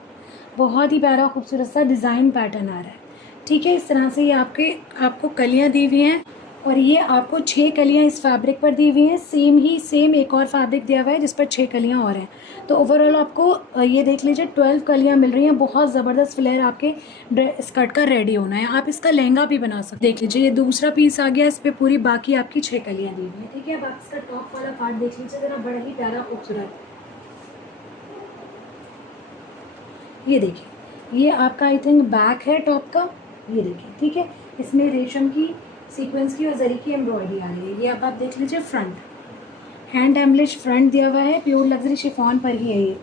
बहुत ही प्यारा खूबसूरत सा डिज़ाइन पैटर्न आ रहा है, ठीक है। इस तरह से ये आपको कलियाँ दी हुई हैं और ये आपको 6 कलियाँ इस फैब्रिक पर दी हुई हैं। सेम एक और फैब्रिक दिया हुआ है जिस पर 6 कलियाँ और हैं, तो ओवरऑल आपको ये देख लीजिए 12 कलियाँ मिल रही हैं। बहुत ज़बरदस्त फ्लेयर आपके स्कर्ट का रेडी होना है, आप इसका लहंगा भी बना सकते हैं। देख लीजिए ये दूसरा पीस आ गया, इस पर पूरी बाकी आपकी 6 कलियाँ दी हुई हैं, ठीक है। अब आप इसका टॉप वाला पार्ट देख लीजिए ज़रा, बड़ा ही प्यारा खूबसूरत। ये देखिए ये आपका आई थिंक बैक है टॉप का, ये देखिए, ठीक है। इसमें रेशम की सीक्वेंस की और जरी की एम्ब्रॉयडरी आ रही है। ये अब आप देख लीजिए फ्रंट, हैंड एम्बलिश फ्रंट दिया हुआ है, प्योर लग्जरी शिफॉन पर ही है ये,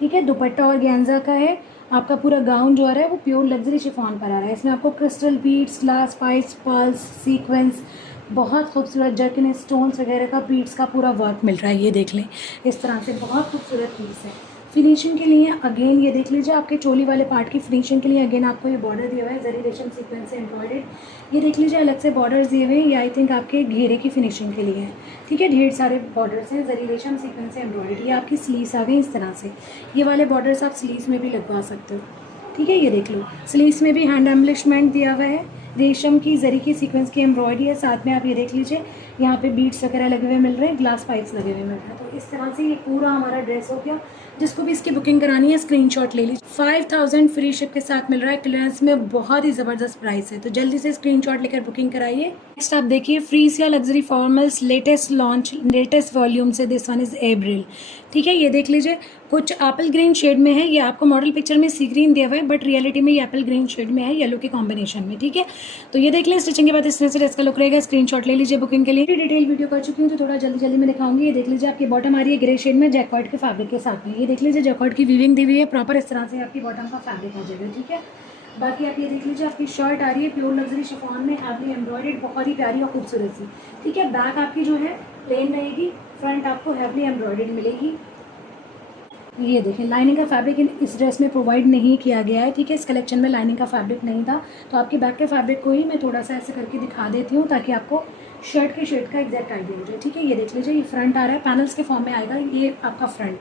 ठीक है। दुपट्टा और गेंजा का है, आपका पूरा गाउन जो आ रहा है वो प्योर लग्जरी शिफॉन पर आ रहा है। इसमें आपको crystal beads, glass pipes, pearls, sequence, बहुत खूबसूरत जर्किन स्टोन्स वगैरह का बीड्स का पूरा वर्क मिल रहा है। ये देख लें इस तरह से बहुत खूबसूरत पीस है। फिनिशिंग के लिए अगेन ये देख लीजिए आपके चोली वाले पार्ट की फिनिशिंग के लिए अगेन आपको ये बॉर्डर दिया हुआ है जरी रेशम सीक्वेंस से एम्ब्रॉयडर्ड। ये देख लीजिए अलग से बॉर्डर्स दिए हुए हैं, ये आई थिंक आपके घेरे की फिनिशिंग के लिए है, ठीक है। ढेर सारे बॉर्डर्स हैं जरी रेशम सीक्वेंस से एम्ब्रॉयडर्ड। ये आपकी स्लीव्स आ गई इस तरह से, ये वाले बॉर्डर्स आप स्लीव्स में भी लगवा सकते हो, ठीक है। ये देख लो स्लीव्स में भी हैंड एम्बलिशमेंट दिया हुआ है, रेशम की जरी की सीक्वेंस की एम्ब्रॉयडरी है। साथ में आप ये देख लीजिए यहाँ पे बीड्स वगैरह लगे हुए मिल रहे हैं, ग्लास पाइप्स लगे हुए मिल रहे हैं। तो इस तरह से ये पूरा हमारा ड्रेस हो गया। जिसको भी इसकी बुकिंग करानी है स्क्रीनशॉट ले लीजिए। 5000 फ्री शिप के साथ मिल रहा है क्लियरेंस में, बहुत ही ज़बरदस्त प्राइस है, तो जल्दी से स्क्रीनशॉट लेकर बुकिंग कराइए। नेक्स्ट आप देखिए फ्रीज या luxury formals latest launch, latest volume से, दिस वन इज़ एब्रिल, ठीक है। ये देख लीजिए कुछ एप्पल ग्रीन शेड में है, ये आपको मॉडल पिक्चर में सी ग्रीन दिया हुआ है बट रियलिटी में ये एप्पल ग्रीन शेड में है, येलो के कॉम्बिनेशन में, ठीक है। तो ये देख लें स्टिचिंग के बाद इस तरह से ड्रेस का लुक रहेगा। स्क्रीनशॉट ले लीजिए बुकिंग के लिए। डिटेल वीडियो कर चुकी हूँ तो थोड़ा जल्दी में दिखाऊंगी। ये देख लीजिए आपकी बॉटम आ रही है ग्रे शेड में जैकॉर्ड के फैब्रिक के साथ में, ये देख लीजिए जैकॉर्ड की वीविंग दी हुई है प्रॉपर, इस तरह से आपकी बॉटम का फैब्रिक आ जाएगा, ठीक है। बाकी आप ये देख लीजिए आपकी शर्ट आ रही है प्योर लग्जरी शिफॉन में, हैवी एम्ब्रॉयडर्ड, बहुत ही प्यारी और खूबसूरत सी, ठीक है। बैक आपकी जो है प्लेन रहेगी, फ्रंट आपको हैवी एम्ब्रॉयडर्ड मिलेगी। ये देखें लाइनिंग का फैब्रिक इस ड्रेस में प्रोवाइड नहीं किया गया है, ठीक है। इस कलेक्शन में लाइनिंग का फैब्रिक नहीं था, तो आपके बैक के फैब्रिक को ही मैं थोड़ा सा ऐसे करके दिखा देती हूँ ताकि आपको शर्ट के शेड का एग्जैक्ट आइडिया हो जाए, ठीक है। ये देख लीजिए ये फ्रंट आ रहा है, पैनल्स के फॉर्म में आएगा ये आपका फ्रंट,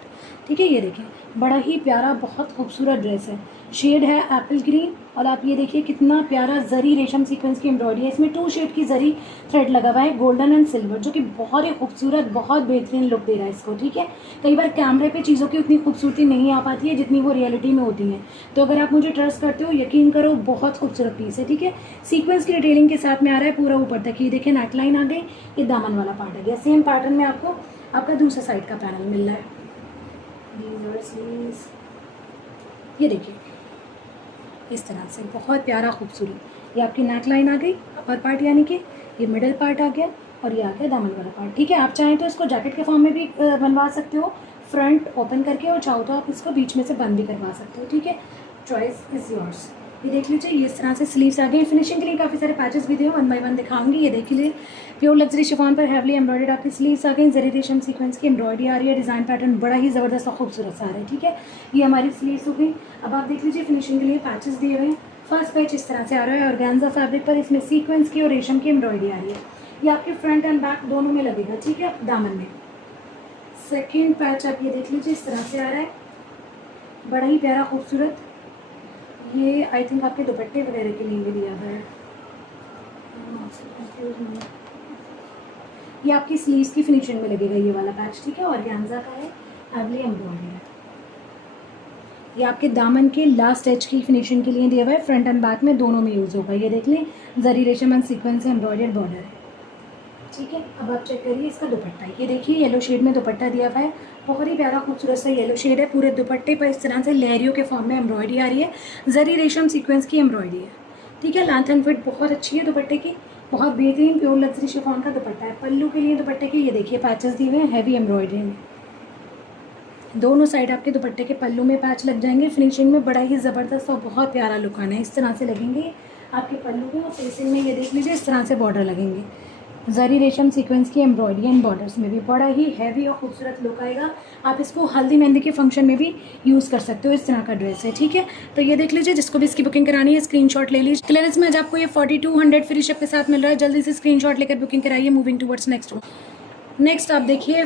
ठीक है। ये देखें बड़ा ही प्यारा बहुत खूबसूरत ड्रेस है, शेड है एप्पल ग्रीन और आप ये देखिए कितना प्यारा जरी रेशम सीक्वेंस की एम्ब्रॉयडरी है। इसमें 2 शेड की जरी थ्रेड लगा हुआ है, गोल्डन एंड सिल्वर, जो कि बहुत ही खूबसूरत बहुत बेहतरीन लुक दे रहा है इसको, ठीक है। कई बार कैमरे पे चीज़ों की उतनी खूबसूरती नहीं आ पाती है जितनी वो रियलिटी में होती हैं, तो अगर आप मुझे ट्रस्ट करते हो यकीन करो बहुत खूबसूरत पीस है, ठीक है। सीक्वेंस की डिटेलिंग के साथ में आ रहा है पूरा ऊपर तक। ये देखिए नेकलाइन आ गई, ये दामन वाला पार्ट आ गया, सेम पैटर्न में आपको आपका दूसरा साइड का पैनल मिल रहा है। ये देखिए इस तरह से बहुत प्यारा खूबसूरत, ये आपकी नेक लाइन आ गई अपर पार्ट, यानी कि ये मिडल पार्ट आ गया और ये आ गया दामन वाला पार्ट। ठीक है, आप चाहें तो इसको जैकेट के फॉर्म में भी बनवा सकते हो, फ्रंट ओपन करके, और चाहो तो आप इसको बीच में से बंद भी करवा सकते हो। ठीक है, चॉइस इज़ योर्स। ये देख लीजिए, ये इस तरह से स्लीव्स आ गए। फिनिशिंग के लिए काफ़ी सारे पैचेस भी दिए, वन बाय वन दिखाऊंगी। ये देख लीजिए, प्योर लग्जरी शिफॉन पर हैवली एम्ब्रॉयडर्ड आपकी स्लीव्स आ गई। जरी रेशम सीक्वेंस की एम्ब्रॉयडरी आ रही है, डिज़ाइन पैटर्न बड़ा ही ज़बरदस्त और खूबसूरत सा आ रहा है। ठीक है, ये हमारी स्लीव्स हो गई। अब आप देख लीजिए, फिनिशिंग के लिए पैचेस दिए हुए हैं। फर्स्ट पैच इस तरह से आ रहा है ऑर्गेन्जा फैब्रिक पर, इसमें सीक्वेंस की और रेशम की एम्ब्रॉयडरी आ रही है। ये आपके फ्रंट एंड बैक दोनों में लगेगा। ठीक है, दामन में। सेकेंड पैच आप ये देख लीजिए, इस तरह से आ रहा है, बड़ा ही प्यारा खूबसूरत। ये आई थिंक आपके दुपट्टे वगैरह के लिए भी दिया हुआ है। ये आपकी स्लीव्स की फिनिशिंग में लगेगा ये वाला पैच। ठीक है, ऑर्गेन्जा का है, हैवली एम्ब्रॉयडरी है। ये आपके दामन के लास्ट एज की फिनिशिंग के लिए दिया हुआ है, फ्रंट एंड बैक में दोनों में यूज़ होगा। ये देख लें, जरी रेशम एंड सीक्वेंस से एम्ब्रॉयडर्ड बॉर्डर है। ठीक है, अब आप चेक करिए इसका दुपट्टा। ये देखिए, येलो शेड में दुपट्टा दिया हुआ है, बहुत ही प्यारा खूबसूरत सा येलो शेड है। पूरे दुपट्टे पर इस तरह से लहरियों के फॉर्म में एम्ब्रॉयडरी आ रही है, जरी रेशम सीक्वेंस की एम्ब्रॉयडरी है। ठीक है, लेंथ एंड फिट बहुत अच्छी है दुपट्टे की, बहुत बेहतरीन प्योर लग्जरी शिफॉन का दुपट्टा है। पल्लू के लिए दुपट्टे के ये देखिए पैचेस दिए हुए हैं हैवी एम्ब्रॉयडरी में। दोनों साइड आपके दुपट्टे के पल्लू में पैच लग जाएंगे। फिनिशिंग में बड़ा ही ज़बरदस्त और बहुत प्यारा लुक आना है। इस तरह से लगेंगे आपके पल्लू में, और फेसिंग में ये देख लीजिए इस तरह से बॉर्डर लगेंगे, जरी रेशम सीक्वेंस की एम्ब्रॉयडरी एंड बॉर्डर्स में भी बड़ा ही हैवी और खूबसूरत लुक आएगा। आप इसको हल्दी मेहंदी के फंक्शन में भी यूज़ कर सकते हो, इस तरह का ड्रेस है। ठीक है, तो ये देख लीजिए, जिसको भी इसकी बुकिंग करानी है स्क्रीनशॉट ले लीजिए। क्लियरेंस में आज आपको ये 4200 फ्री शिप के साथ मिल रहा है। जल्दी से स्क्रीनशॉट लेकर बुकिंग कराइए। मूविंग टुवर्ड्स नेक्स्ट आप देखिए,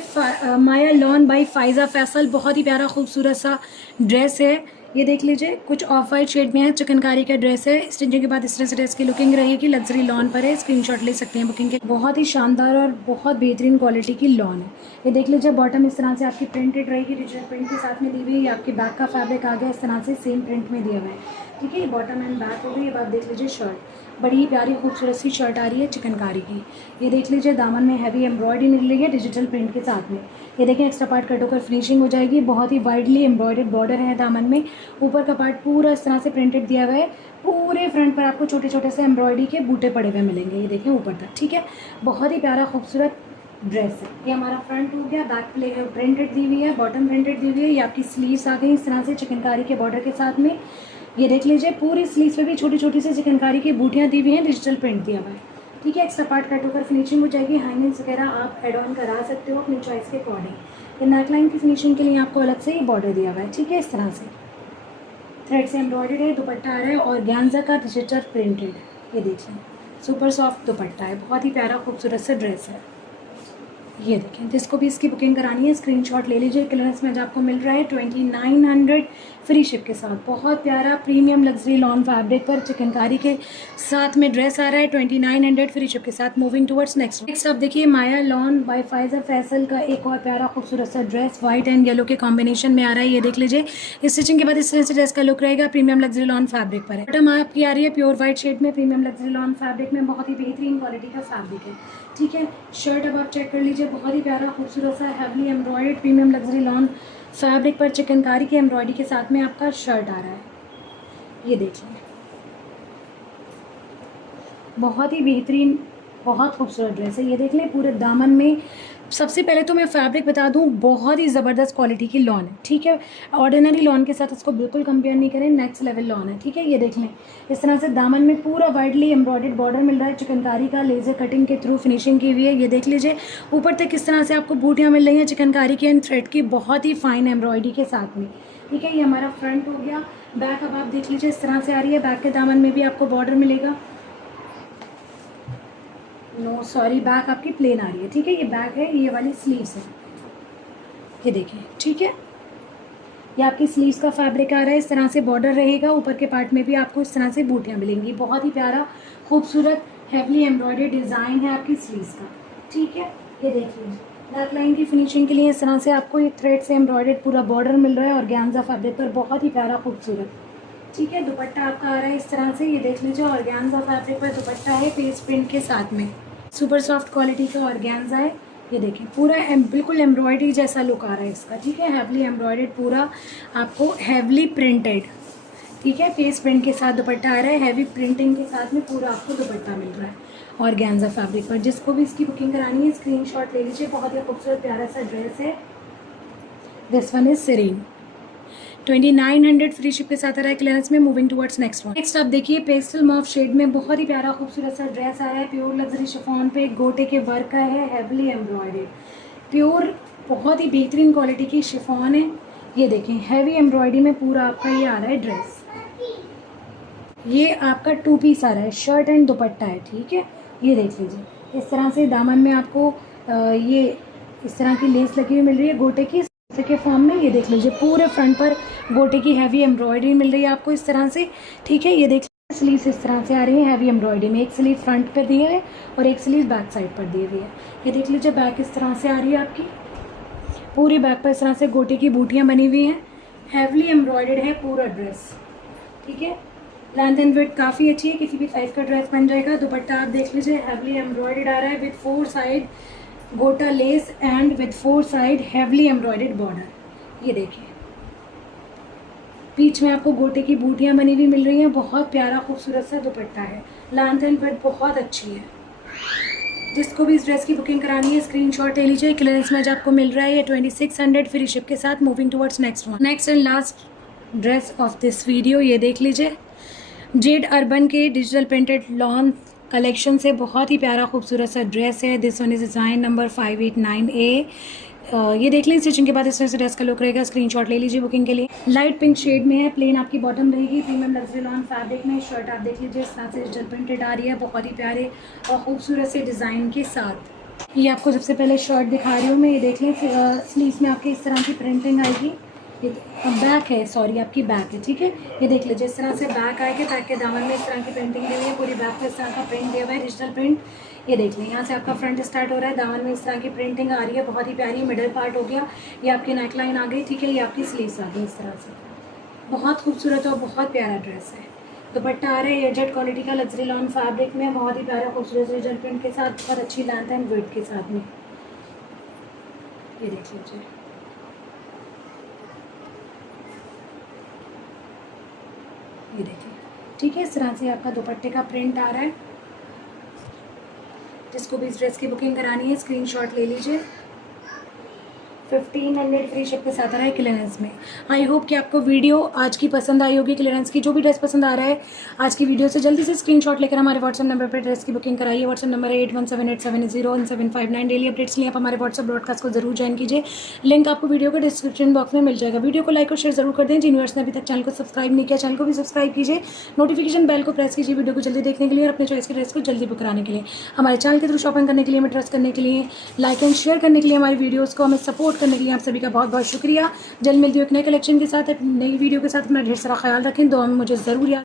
माया लॉन बाई फाइज़ा फैसल, बहुत ही प्यारा खूबसूरत सा ड्रेस है। ये देख लीजिए, कुछ ऑफ वाइट शेड में है, चिकनकारी का ड्रेस है। स्टिचिंग के बाद इस तरह से ड्रेस की लुकिंग रहेगी। लग्जरी लॉन पर है, स्क्रीनशॉट ले सकते हैं बुकिंग के। बहुत ही शानदार और बहुत बेहतरीन क्वालिटी की लॉन है। ये देख लीजिए, बॉटम इस तरह से आपकी प्रिंटेड रहेगी, डिजिटल प्रिंट के साथ में दी हुई है। आपके बैक का फैब्रिक आ गया इस तरह से सेम प्रिंट में दिया हुआ है। ठीक है, बॉटम एंड बैक हो गई। अब आप देख लीजिए शर्ट, बड़ी ही प्यारी खूबसूरत सी शर्ट आ रही है चिकनकारी की। ये देख लीजिए, दामन में हैवी एम्ब्रॉयडरी मिल रही है डिजिटल प्रिंट के साथ में। ये देखें, एक्स्ट्रा पार्ट कट होकर फिनिशिंग हो जाएगी। बहुत ही वाइडली एम्ब्रॉयडर्ड बॉर्डर है दामन में। ऊपर का पार्ट पूरा इस तरह से प्रिंटेड दिया हुआ है। पूरे फ्रंट पर आपको छोटे छोटे से एम्ब्रॉयडरी के बूटे पड़े हुए मिलेंगे। ये देखें ऊपर तक। ठीक है, बहुत ही प्यारा खूबसूरत ड्रेस है। ये हमारा फ्रंट हो गया, बैक प्रिंटेड दी हुई है, बॉटम प्रिंटेड दी हुई है। ये आपकी स्लीव्स आ गई इस तरह से चिकनकारी के बॉर्डर के साथ में। ये देख लीजिए, पूरी स्लीव्स पे भी छोटी छोटी सी चिकनकारी की बूटियाँ दी हुई हैं, डिजिटल प्रिंट दिया हुआ है। ठीक है, एक्स्ट्रा पार्ट कट होकर फिनिशिंग हो जाएगी। हैंगिंग्स वगैरह आप एड ऑन करा सकते हो अपनी चॉइस के अकॉर्डिंग। ये नेकलाइन की फिनिशिंग के लिए आपको अलग से ये बॉर्डर दिया हुआ है। ठीक है, इस तरह से थ्रेड से एम्ब्रॉयडर्ड है। दुपट्टा आ रहा है ऑर्गेन्जा का डिजिटल प्रिंटेड। ये देख लें, सुपर सॉफ्ट दुपट्टा है, बहुत ही प्यारा खूबसूरत सा ड्रेस है। ये देखें, जिसको भी इसकी बुकिंग करानी है स्क्रीनशॉट ले लीजिए। क्लियरेंस में आपको मिल रहा है 2900 फ्री शिप के साथ। बहुत प्यारा प्रीमियम लग्जरी लॉन फैब्रिक पर चिकनकारी के साथ में ड्रेस आ रहा है 2900 फ्री शिप के साथ। मूविंग टुवर्ड्स नेक्स्ट आप देखिए, माया लॉन बाय फाइज़ा फैसल का एक और प्यारा खूबसूरत सा ड्रेस वाइट एंड येलो के कॉम्बिनेशन में आ रहा है। ये देख लीजिए, इस स्टिचिंग के बाद इस तरह से ड्रेस का लुक रहेगा। प्रीमियम लग्जरी लॉन फैब्रिक पर है। बॉटम आपकी आ रही है प्योर वाइट शेड में, प्रीमियम लग्जरी लॉन फैब्रिक में, बहुत ही बेहतरीन क्वालिटी का फैब्रिक है। ठीक है, शर्ट अब आप चेक कर लीजिए, बहुत ही प्यारा खूबसूरत सा heavily embroidered premium luxury lawn fabric पर चिकनकारी की एम्ब्रॉयडरी के साथ में आपका शर्ट आ रहा है। ये देखिए, बहुत ही बेहतरीन, बहुत खूबसूरत ड्रेस है। ये देख लें, पूरे दामन में। सबसे पहले तो मैं फैब्रिक बता दूं, बहुत ही ज़बरदस्त क्वालिटी की लॉन है। ठीक है, ऑर्डिनरी लॉन के साथ इसको बिल्कुल कंपेयर नहीं करें, नेक्स्ट लेवल लॉन है। ठीक है, ये देख लें, इस तरह से दामन में पूरा वाइडली एम्ब्रॉयडर्ड बॉर्डर मिल रहा है चिकनकारी का, लेज़र कटिंग के थ्रू फिनिशिंग की हुई है। ये देख लीजिए, ऊपर तक किस तरह से आपको बूटियाँ मिल रही हैं चिकनकारी की एंड थ्रेड की, बहुत ही फाइन एम्ब्रॉयडरी के साथ में। ठीक है, ये हमारा फ्रंट हो गया। बैक अब आप देख लीजिए, इस तरह से आ रही है। बैक के दामन में भी आपको बॉर्डर मिलेगा। नो सॉरी, बैक आपकी प्लेन आ रही है। ठीक है, ये बैक है, ये वाली स्लीव्स है। ये देखें, ठीक है, ये आपकी स्लीव्स का फैब्रिक आ रहा है। इस तरह से बॉर्डर रहेगा। ऊपर के पार्ट में भी आपको इस तरह से बूटियाँ मिलेंगी। बहुत ही प्यारा खूबसूरत हैवली एम्ब्रॉयडर्ड डिज़ाइन है आपकी स्लीव्स का। ठीक है, ये देख लीजिए, बैक लाइन की फिनिशिंग के लिए इस तरह से आपको ये थ्रेड से एम्ब्रॉयडर्ड पूरा बॉर्डर मिल रहा है ऑर्गेन्जा फैब्रिक पर, बहुत ही प्यारा खूबसूरत। ठीक है, दुपट्टा आपका आ रहा है इस तरह से। ये देख लीजिए, ऑर्गेन्जा फैब्रिक पर दुपट्टा है पेज प्रिंट के साथ में। सुपर सॉफ्ट क्वालिटी का ऑर्गेन्जा है। ये देखें, पूरा बिल्कुल एम्ब्रॉयडरी जैसा लुक आ रहा है इसका। ठीक है, हैवली एम्ब्रॉयडर्ड, पूरा आपको हैवली प्रिंटेड। ठीक है, फेस प्रिंट के साथ दुपट्टा आ रहा है, हैवी प्रिंटिंग के साथ में पूरा आपको दुपट्टा मिल रहा है। ऑर्गेन्जा फैब्रिक पर। जिसको भी इसकी बुकिंग करानी है स्क्रीनशॉट ले लीजिए। बहुत ही खूबसूरत प्यारा सा ड्रेस है। This one is serene, 2900 free ship के साथ आ रहा है क्लियरेंस में। Moving towards next one. Next आप देखिए पेस्टल मॉफ शेड में बहुत ही प्यारा खूबसूरत सा ड्रेस आया है। प्योर लग्जरी शिफॉन पे गोटे के वर्क का है, हैवीली एम्ब्रॉयडर्ड, प्योर बहुत ही बेहतरीन क्वालिटी की शिफॉन है। ये देखें हैवी एम्ब्रॉयडरी में पूरा आपका ये आ रहा है ड्रेस। ये आपका 2 पीस आ रहा है, शर्ट एंड दुपट्टा है, ठीक है। ये देख लीजिए इस तरह से दामन में आपको ये इस तरह की लेस लगी हुई मिल रही है गोटे की के फॉर्म में। ये देख लीजिए पूरे फ्रंट पर गोटे की हैवी एम्ब्रॉयडरी मिल रही है आपको इस तरह से, ठीक है। ये देख लीजिए स्लीव्स इस तरह से आ रही है हैवी एम्ब्रॉयडरी में। एक स्लीव फ्रंट पर दिए है और एक स्लीव बैक साइड पर दी हुई है। ये देख लीजिए बैक इस तरह से आ रही है आपकी, पूरी बैक पर इस तरह से गोटे की बूटियाँ बनी हुई हैं। हैवीली एम्ब्रॉयडर्ड है पूरा ड्रेस, ठीक है। लेंथ एंड विड्थ काफ़ी अच्छी है, किसी भी साइज़ का ड्रेस बन जाएगा। दुपट्टा आप देख लीजिए हैवीली एम्ब्रॉयडर्ड आ रहा है विद 4 साइड गोटा less and with 4 side heavily embroidered border. ये देखिए बीच में आपको गोटे की बूटियाँ बनी हुई मिल रही हैं। बहुत प्यारा खूबसूरत सा दुपट्टा है। लेंथ एंड विड्थ बहुत अच्छी है। जिसको भी इस ड्रेस की बुकिंग करानी है स्क्रीनशॉट ले लीजिए। क्लियरेंस में आपको मिल रहा है ये 2600 फ्री शिप के साथ। Moving towards next one. Next and last dress of this video, ये देख लीजिए जेड अर्बन के डिजिटल प्रिंटेड लॉन कलेक्शन से बहुत ही प्यारा खूबसूरत सा ड्रेस है। This one is design number 589A। ये देख लें स्टिचिंग के बाद इस तरह से ड्रेस का लुक रहेगा। स्क्रीनशॉट ले लीजिए बुकिंग के लिए। लाइट पिंक शेड में है, प्लेन आपकी बॉटम रहेगी, प्रीमियम लग्जरी लॉन फैब्रिक में। शर्ट आप देख लीजिए इस तरह से डिजिटल प्रिंटेड आ रही है बहुत ही प्यारे और खूबसूरत से डिज़ाइन के साथ। ये आपको सबसे पहले शर्ट दिखा रही हूँ मैं। ये देख लें स्लीव्स में आपके इस तरह की प्रिंटिंग आएगी। ये बैक है, सॉरी आपकी बैक है, ठीक है। ये देख लीजिए इस तरह से बैक आएगी, बैक के दामन में इस तरह की प्रिंटिंग दी हुई है। पूरी बैक पे इस तरह का प्रिंट दिया हुआ है डिजिटल प्रिंट। ये देख लें यहाँ से आपका फ्रंट स्टार्ट हो रहा है, दामन में इस तरह की प्रिंटिंग आ रही है बहुत ही प्यारी। मिडल पार्ट हो गया, ये आपकी नेक लाइन आ गई, ठीक है। ये आपकी स्लीव्स आ गई इस तरह से। बहुत खूबसूरत और बहुत प्यारा ड्रेस है। दुपट्टा आ रहा है एजेड क्वालिटी का लग्जरी लॉन फैब्रिक में, बहुत ही प्यारा खूबसूरत डिजिटल प्रिंट के साथ, बहुत अच्छी लेंथ एंड विड्थ के साथ में। ये देख लीजिए ये देखिए, ठीक है। इस तरह से आपका दुपट्टे का प्रिंट आ रहा है। जिसको भी इस ड्रेस की बुकिंग करानी है स्क्रीनशॉट ले लीजिए। 1500 फ्री शिप के साथ आ रहा है क्लियरेंस में। आई होप कि आपको वीडियो आज की पसंद आई होगी। क्लियरेंस की जो भी ड्रेस पसंद आ रहा है आज की वीडियो से जल्दी से स्क्रीनशॉट लेकर हमारे व्हाट्सएप नंबर पर ड्रेस की बुकिंग कराइए। व्हाट्सएप नंबर है 8178701759। डेली अपडेट्स लिए आप हमारे व्हाट्सएप ब्रॉडकास्ट को जरूर ज्वाइन कीजिए। लिंक आपको वीडियो के डिस्क्रिप्शन बॉक्स में मिल जाएगा। वीडियो को लाइक और शेयर जरूर कर दें। जिन व्यूअर्स ने अभी तक चैनल को सब्सक्राइब नहीं किया चैनल को भी सब्सक्राइब कीजिए। नोटिफिकेशन बेल को प्रेस कीजिए वीडियो को जल्दी देखने के लिए और अपने चॉइस के ड्रेस को जल्दी बुक कराने के लिए। हमारे चैनल के थ्रू शॉपिंग करने के लिए, हमें ट्रस्ट करने के लिए, लाइक एंड शेयर करने के लिए, हमारी वीडियोज़ को हमें सपोर्ट करने के लिए आप सभी का बहुत बहुत शुक्रिया। जल्द मिलती हूँ एक नए कलेक्शन के साथ, नई वीडियो के साथ। अपना ढेर सारा ख्याल रखें। दुआ में मुझे ज़रूर याद